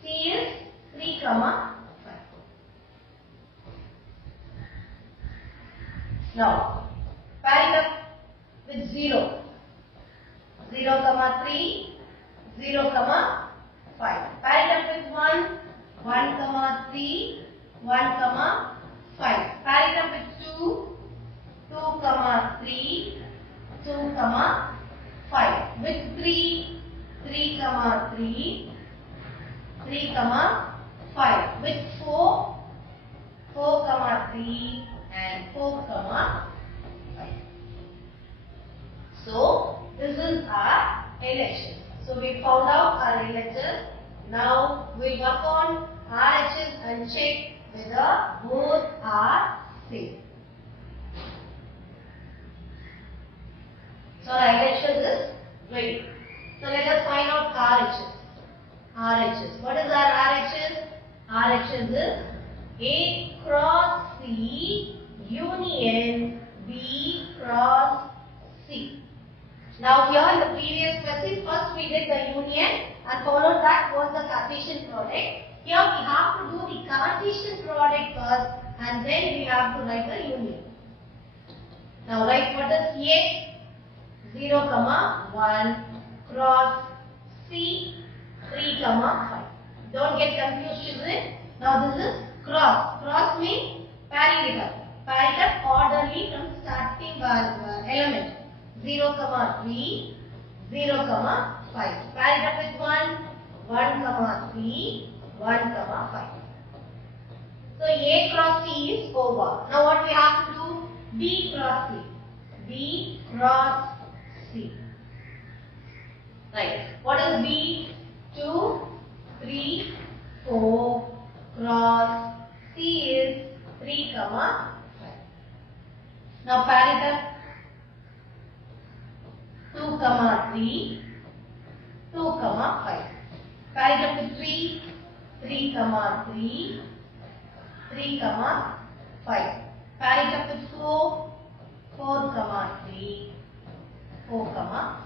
C is 3, 5. Now pair it up with 0. 0, 3, 0, 5. Pair it up with 1. 1, 3, 1, 5. Pair it up with 2, 2, 3, 2, 5. With 3, 3, 3, 3, 5. With 4, 4, 3 and 4, 5. So this is our LHS. So we found out our LHS. Now we work on RHS and check whether both are same. So our LHS is ready. So let us find out RHS. RHS. What is our RHS? RHS is A cross C union B cross C. Now here in the previous question, first we did the union and followed that was the Cartesian product. Here we have to do the Cartesian product first and then we have to write the union. Now write what is A? 0, 1 cross C 3, 5. Don't get confused, children. Now this is cross. Cross means pairing it up. Pair it up orderly from starting element. 0, 3, 0, 5. Pair it up with 1, 1, 3, 1, 5. So A cross C is over. Now what we have to do? B cross C. B cross C. Right. What is B? 2, 3, 4 cross C is 3, 5. Now pair it up. 2, 3, 2, 5. Pair it up with 3, 3, 3, 3, 5. Pair it up with 4, 4, 3, 4, 5.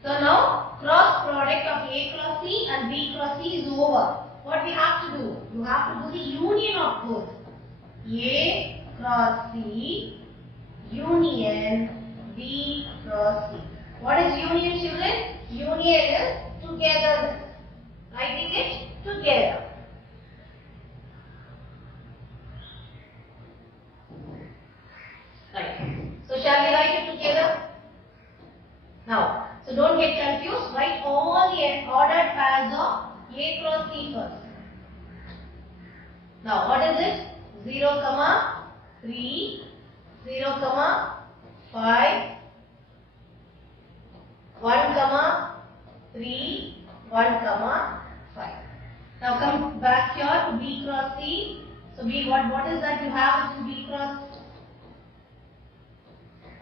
So now cross product of A cross C and B cross C is over. What we have to do? You have to do the union of both. A cross C union B cross C. What is union, children? Union is togetherness. Writing it together. Right. So shall we write it together? A cross C first. Now what is it? 0, 3, 0, 5, 1, 3, 1, 5. Now come back here to B cross C. So B, what is that you have in B cross?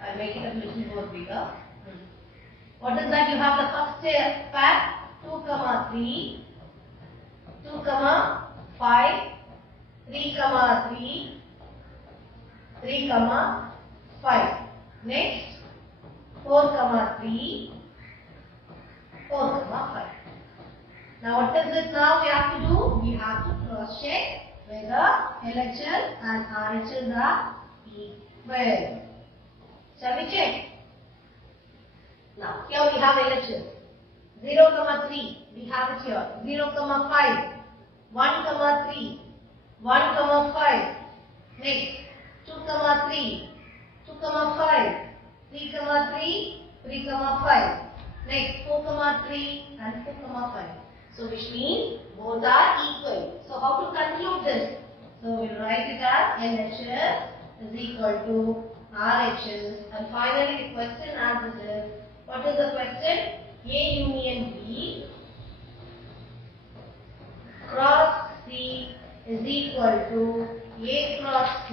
I'll make it a little more bigger. What is that you have the first pair? 2, 3, 2, 5, 3, 3, 3, 5. Next, 4, 3, 4, 5. Now what is it now we have to do? We have to cross check whether LHS and RHS are equal. Shall we check? Now here we have LHS. 0, 3, we have it here. 0, 5, 1, 3, 1, 5. Next, 2, 3, 2, 5, 3, 3, 3, 5. Next, 4, 3 and 4, 5. So which means both are equal. So how to conclude this? So we will write it as LHS is equal to RHS. And finally the question as it is. What is the question? A union B cross C is equal to A cross C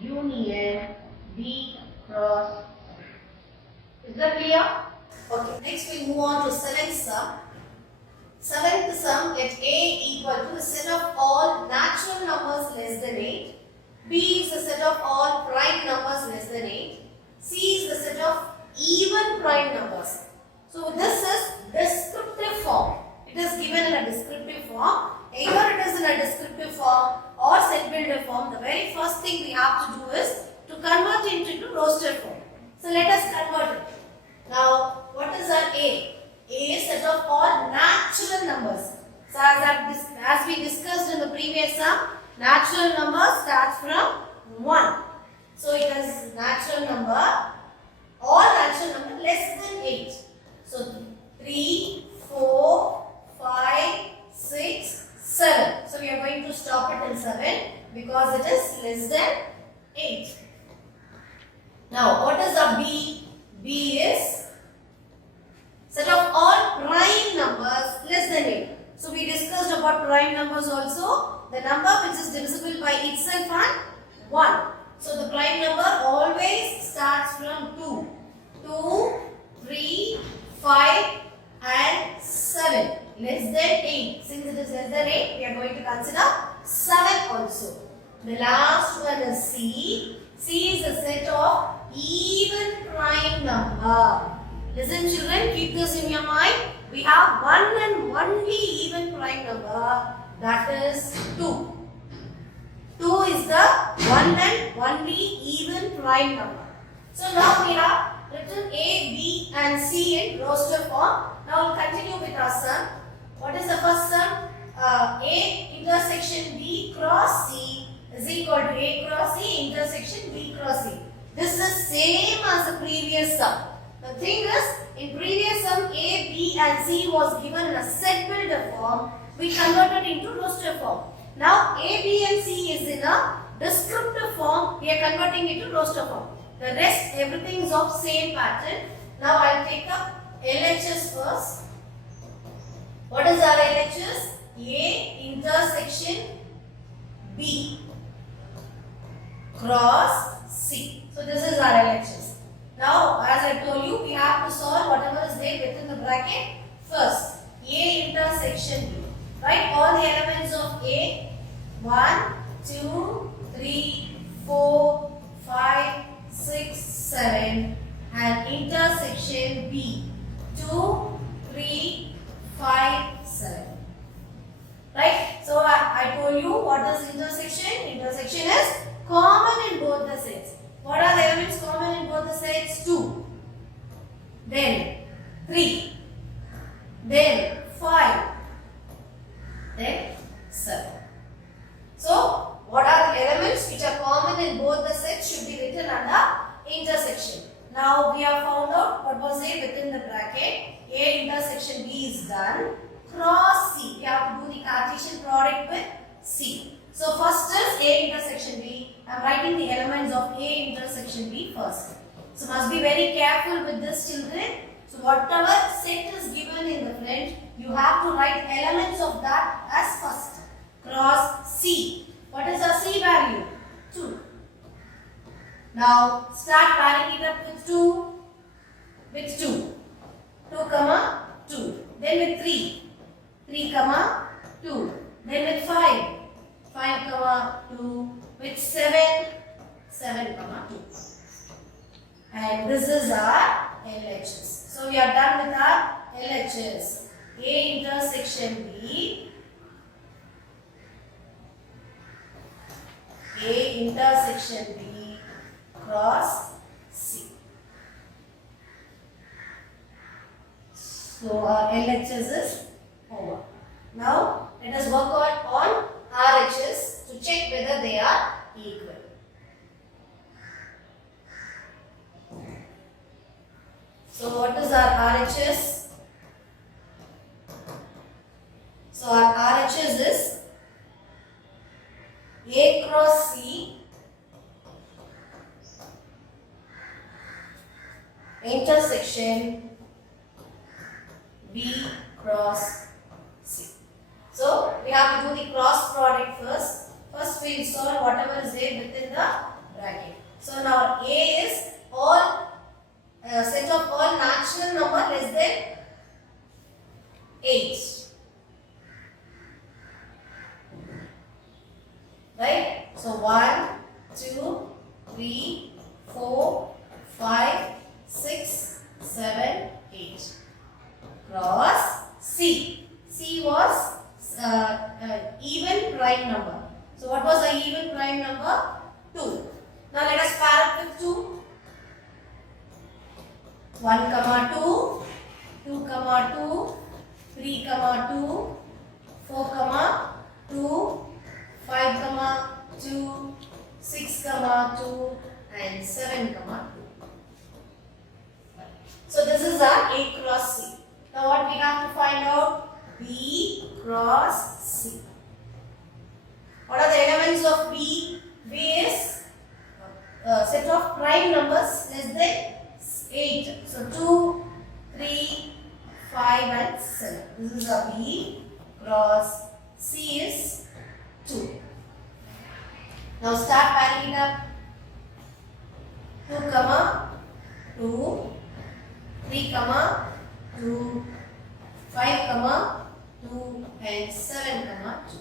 union B cross C. Is that clear? Okay. Next we move on to seventh sum. Seventh sum, let A equal to the set of all natural numbers less than 8. B is the set of all prime numbers less than 8. C is the set of even prime numbers. So this is descriptive form. It is given in a descriptive form. Either it is in a descriptive form or set builder form. The very first thing we have to do is to convert it into roster form. So let us convert it. Now what is our A? A is set of all natural numbers. So as we discussed in the previous sum, natural number starts from 1. So it is natural number, all natural number less than 8. So 3, 4, 5, 6, 7. So we are going to stop it in 7 because it is less than 8. Now what is a B? B is set of all prime numbers less than 8. So we discussed about prime numbers also. The number which is divisible by itself and 1. So the prime number always starts from 2. 2, 3, 5 and 7. Less than 8. Since it is less than 8, we are going to consider 7 also. The last one is C. C is a set of even prime number. Listen children, keep this in your mind. We have one and only even prime number, that is 2. 2 is the one and only even prime number. So now we have written A, B and C in roster form. Now we'll continue with our sum. What is the first sum? A intersection B cross C is equal to A cross C intersection B cross C. This is same as the previous sum. The thing is, in previous sum A, B and C was given in a set builder form. We converted into roster form. Now A, B and C is in a descriptive form. We are converting into roster form. The rest, everything is of same pattern. Now I will take up LHS first. What is our LHS? A intersection B cross C. So this is our LHS. Now as I told you, we have to solve whatever is there within the bracket first. A intersection B. Write all the elements of A. 1, 2, 3, 4, 5, 6, 7 and intersection B. 2, 3, 5, 7. Right? So I told you what is intersection. Intersection is common in both the sets. What are the elements common in both the sets? 2. Then 3. Then 5. Then 7. So what are the elements which are common in both the sets should be written under intersection. Now we have found out what was there within the bracket. A intersection B is done. Cross cross C. We have to do the Cartesian product with C. So first is A intersection B. I am writing the elements of A intersection B first. So must be very careful with this, children. So whatever set is given in the front, you have to write elements of that as first. Cross C. What is our C value? 2. Now start pairing it up with 2. With 2. 2 comma 2. Then with 3. 3 comma 2. Then with 5. 5 comma 2. With 7. 7 comma 2. And this is our LHS. So we are done with our LHS. A intersection B. A intersection B cross C. So our LHS is over. Now let us work on RHS to check whether they are equal. So what is our RHS? So our RHS is A cross C intersection B cross C. So we have to do the cross product first. First we will solve whatever is there within the bracket. So now A is all set of all natural number less than 8. Right? So 1, 2, 3, 4, 5, 6, 7, 8. Cross C. C was even prime number. So what was the even prime number? 2. Now let us pair up with 2. 1 comma 2, 2 comma 2, 3 comma 2, 4 comma 2, 5 comma 2, 6 comma 2 and 7 comma 2. So this is our A cross C. Now what we have to find out? B cross C. What are the elements of B? B is set of prime numbers less than 8. So 2, 3, 5 and 7. This is a B cross C is 2. Now start pairing it up. 2 comma 2, 3 comma 2, 5 comma 2 and 7 comma 2.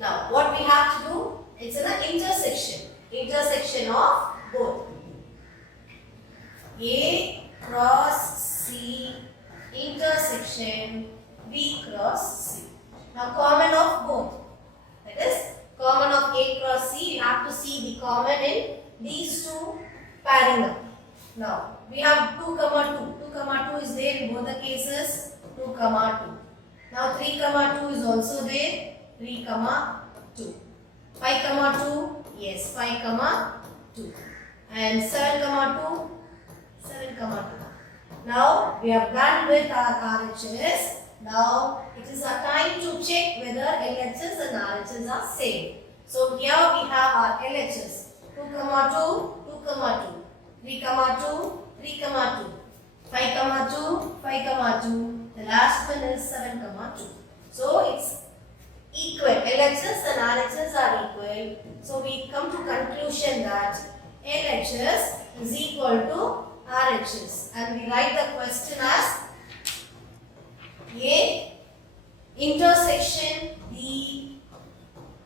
Now what we have to do? It's an intersection. Intersection of both. A cross C intersection B cross C. Now common of both. That is common of A cross C. You have to see the common in these two pairing up. Now we have 2 comma 2. 2 comma 2 is there in both the cases. 2 comma 2. Now 3 comma 2 is also there. 3 comma 2. 5 comma 2. Yes, 5 comma 2. And 7 comma 2. 7 comma 2. Now we have done with our RHS. Now it is our time to check whether LHS and RHS are same. So here we have our LHS. 2 comma 2, 2 comma 2. 3 comma 2, 3 comma 2. 5 comma 2, 5 comma 2. The last one is 7 comma 2. So it's equal. LHS and RHS are equal. So we come to conclusion that LHS is equal to RHS. And we write the question as A intersection B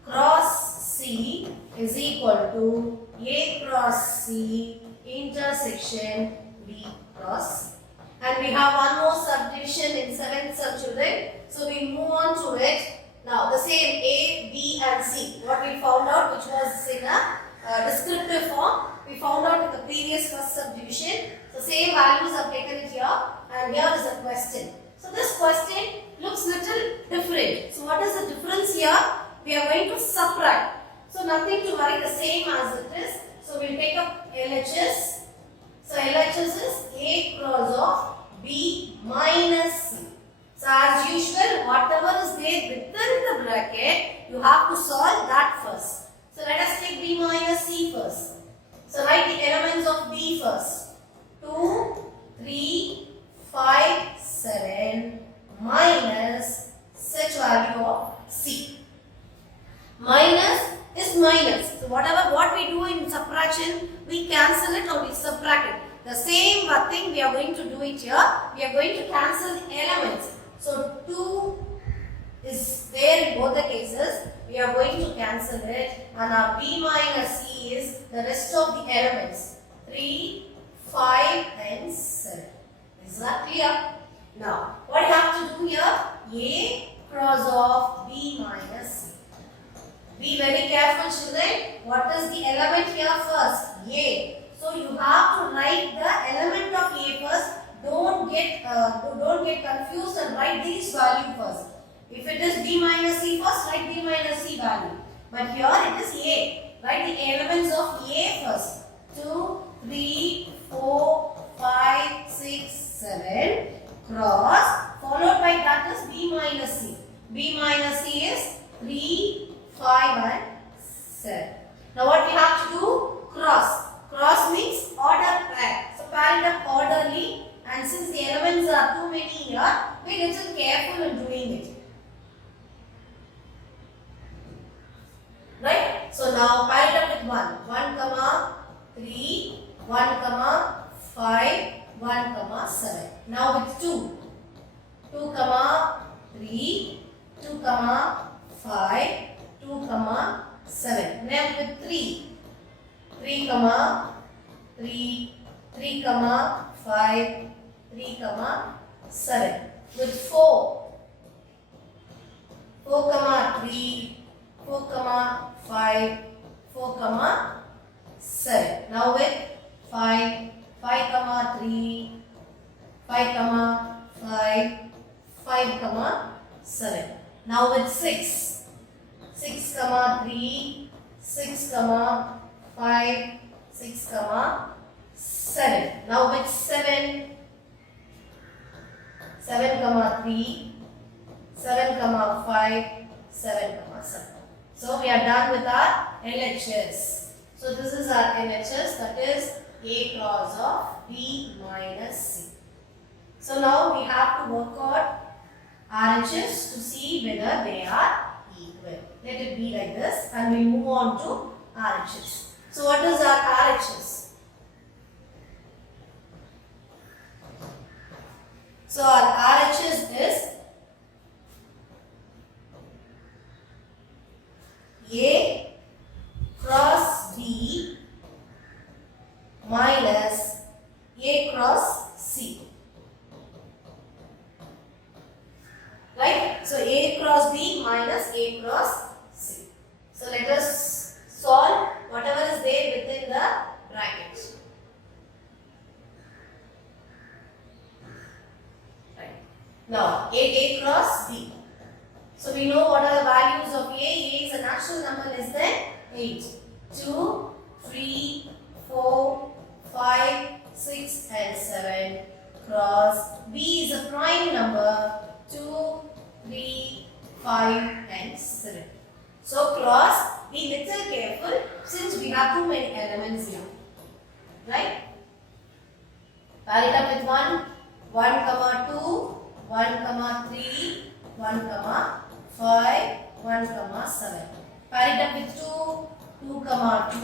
cross C is equal to A cross C intersection B cross C. And we have one more subdivision in 7th sub children. So we move on to it. Now the same A, B and C. What we found out, which was in a descriptive form, we found out in the previous first subdivision. So same values are taken it here, and here is a question. So this question looks little different. So what is the difference here? We are going to subtract. So nothing to worry, the same as it is. So we will take up LHS. So LHS is A cross of B minus C. bracket, you have to solve that first. So let us take B minus C first. So write the elements of B first. 2, 3, 5, 7 minus such value of C. Minus is minus. So what we do in subtraction, we cancel it or we subtract it. The same thing we are going to do it here. We are going to cancel the elements. So 2 is there in both the cases. We are going to cancel it, and our B minus C is the rest of the elements. 3, 5 and 7. Is that clear? Now, what you have to do here? A cross of B minus C. Be very careful, children. What is the element here first? A. So you have to write the element of A first. Don't get confused and write this value first. If it is B minus C first, write B minus C value. But here it is A. Write the elements of A first. 2, 3, 4, 5, 6, 7 cross, followed by that is B minus C. B minus C is 3, 5 and 7. Now what we have to do? Cross. Cross means order pair. So pair it up orderly, and since the elements are too many here, be little careful in doing it. Right? So now pair it up with 1. 1 comma 3, 1 comma 5, 1 comma 7. Now with 2. 2 comma 3, 2 comma 5, 2 comma 7. Now with 3. 3 comma 3, 3 comma 5, 3 comma 7. With 4. 4 comma 3, 4 comma 5, 4 comma 7. Now with 5, 5 comma 3, 5 comma 5, 5 comma 7. Now with 6. 6 comma 3, 6 comma 5, 6 comma 7. Now with 7. 7 comma 3, 7 comma 5, 7 comma 7. So we are done with our LHS. So this is our LHS, that is A cross of B minus C. So now we have to work out RHS to see whether they are equal. Let it be like this, and we move on to RHS. So what is our RHS? So our RHS is A cross B minus A cross C. Right? So A cross B minus A cross C. So let us solve whatever is there within the bracket. Right. Now A cross B. So we know what are the values of A. A is a natural number less than 8. 2, 3, 4, 5, 6 and 7 cross. B is a prime number. 2, 3, 5 and 7. So cross, be little careful since we have too many elements here. Right? Pair it up with 1, 1 comma 2, 1 comma 3, 1 comma 5, 1 comma 7. Pair it up with 2, 2 comma 2,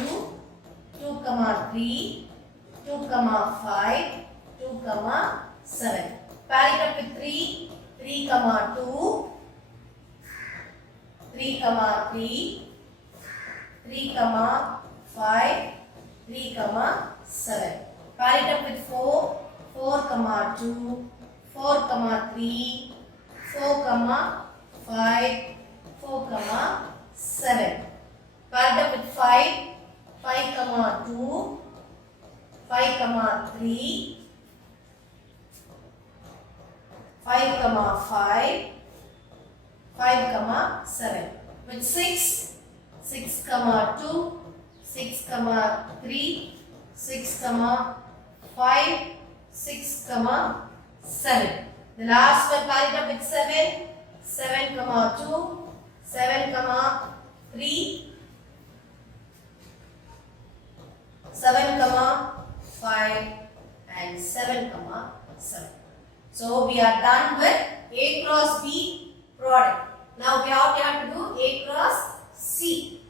2 comma 3, 2 comma 5, 2 comma 7. Pair it up with 3, 3 comma 2, 3 comma 3, 3 comma 5, 3 comma 7. Pair it up with 4, 4 comma 2, 4 comma 3, 4 comma 5, 4 comma 7. Pair it up with 5, 5 comma 2, 5 comma 3, 5 comma 5, 5 comma 7. With 6, 6 comma 2, 6 comma 3, 6 comma 5, 6 comma 7. The last one pair it up with 7, 7 comma 2, 7, 3, 7, 5 and 7, 7. So we are done with A cross B product. Now we have to do A cross C.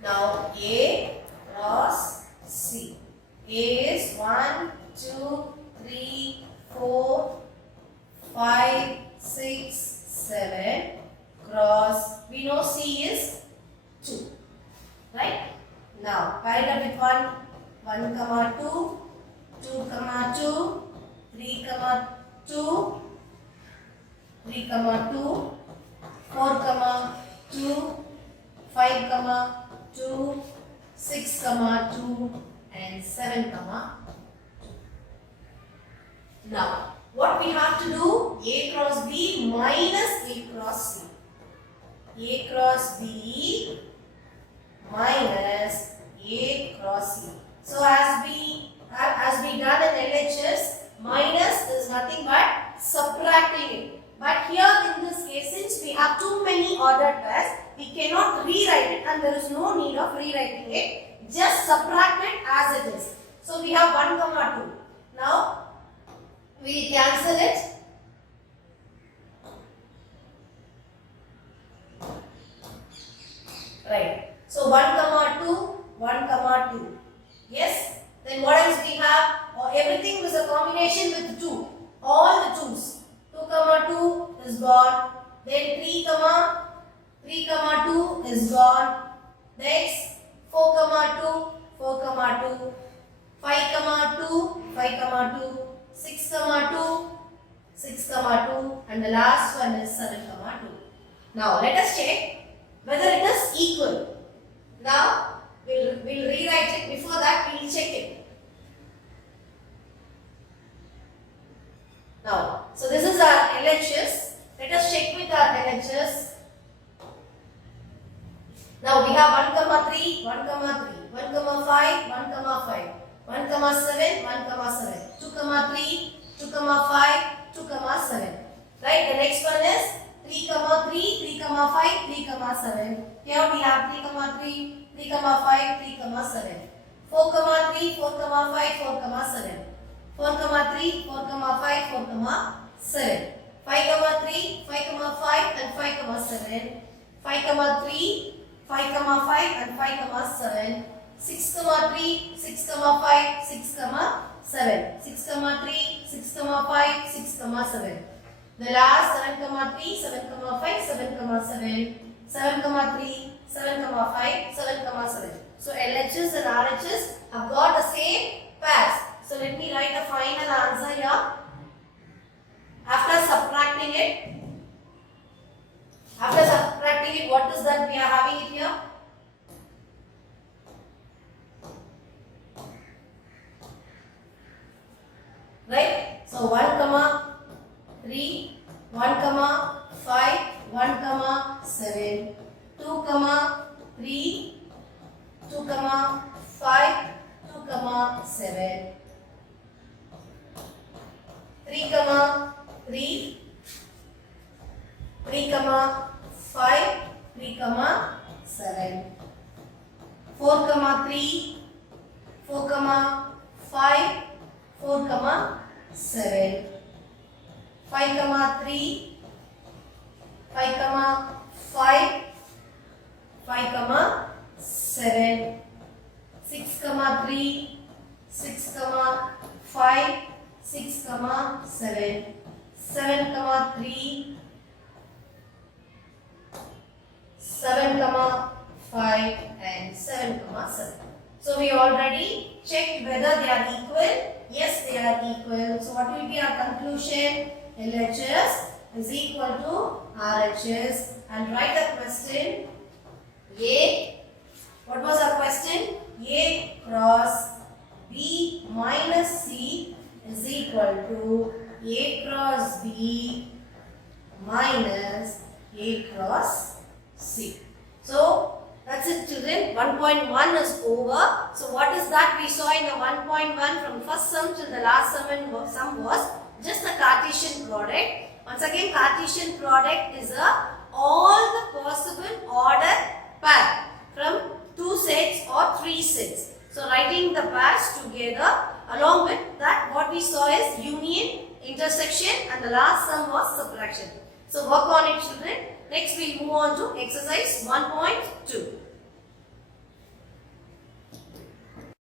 Now A cross C. A is 1, 2, 3, 4, 5, 6, 7. Cross, we know C is 2. Right? Now, pair it up with 1, 2, 2, 2, 3, 2, 3, 2, 4, 2, 5, 2, 6, 2 and 7, 2. Now, what we have to do? A cross B minus A cross C. A cross B minus A cross C. So as we done in LHS, minus is nothing but subtracting it. But here in this case, since we have too many ordered pairs, we cannot rewrite it and there is no need of rewriting it. Just subtract it as it is. So we have 1, 2. Now we cancel it. Right. So 1, 2, 1, 2. Yes. Then what else we have? Everything was a combination with 2. All the 2's. 2, 2 is gone. Then 3, 2 is gone. Next 4, 2, 4, 2. 5, 2, 5, 2. 6, 2, 6, 2. And the last one is 7, 2. Now let us check whether it is equal. Now we'll rewrite it. Before that we'll check it. Now, so this is our LHS. Let us check with our LHS. Now we have 1, 3, 1, 3, 1, 5, 1, 5, 1, 7, 1, 7, 2, 3, 2, 5, 2, 7. Right? The next one is 3, 3, 5, 3, 7. Here we have 3, 3, 3, 5, 3, 7. 4, 3, 4, 5, 4, 7. 4, 3, 4, 5, 4, 7. 5, 3, 5, 5 and 5, 7. 5, 3, 5, 5 and 5, 7. 6, 3, 6, 5, 6, 7. 6, 3, 6, 5, 6, 7. The last 7, 3, 7, 5, 7, 7. 7, 3, 7, 5, 7, 7. So LHS and RHS have got the same pairs. So let me write the final answer here. After subtracting it, what is that we are having it here? Right? So 1, 3, 1, 5, 1, 7, 2, 3, 2, 5, 2, 7, 3, 3, 3, 5, 3, 7, 4, 3, 4, 5, 4, 7, 5, 3, 5, 5, 5, 7, 6, 3, 6, 5, 6, 7, 7, 3, 7, 5 and 7, 7. So we already checked whether they are equal. Yes, they are equal. So what will be our conclusion? LHS is equal to RHS. And write the question. What was our question? A cross B minus C is equal to A cross B minus A cross C. So That's it children, 1.1 is over. So what is that we saw in the 1.1 from first sum till the last sum was just the Cartesian product. Once again, Cartesian product is all the possible order pair from 2 sets or 3 sets. So writing the pairs together, along with that what we saw is union, intersection, and the last sum was subtraction. So work on it children. Next we will move on to exercise 1.2.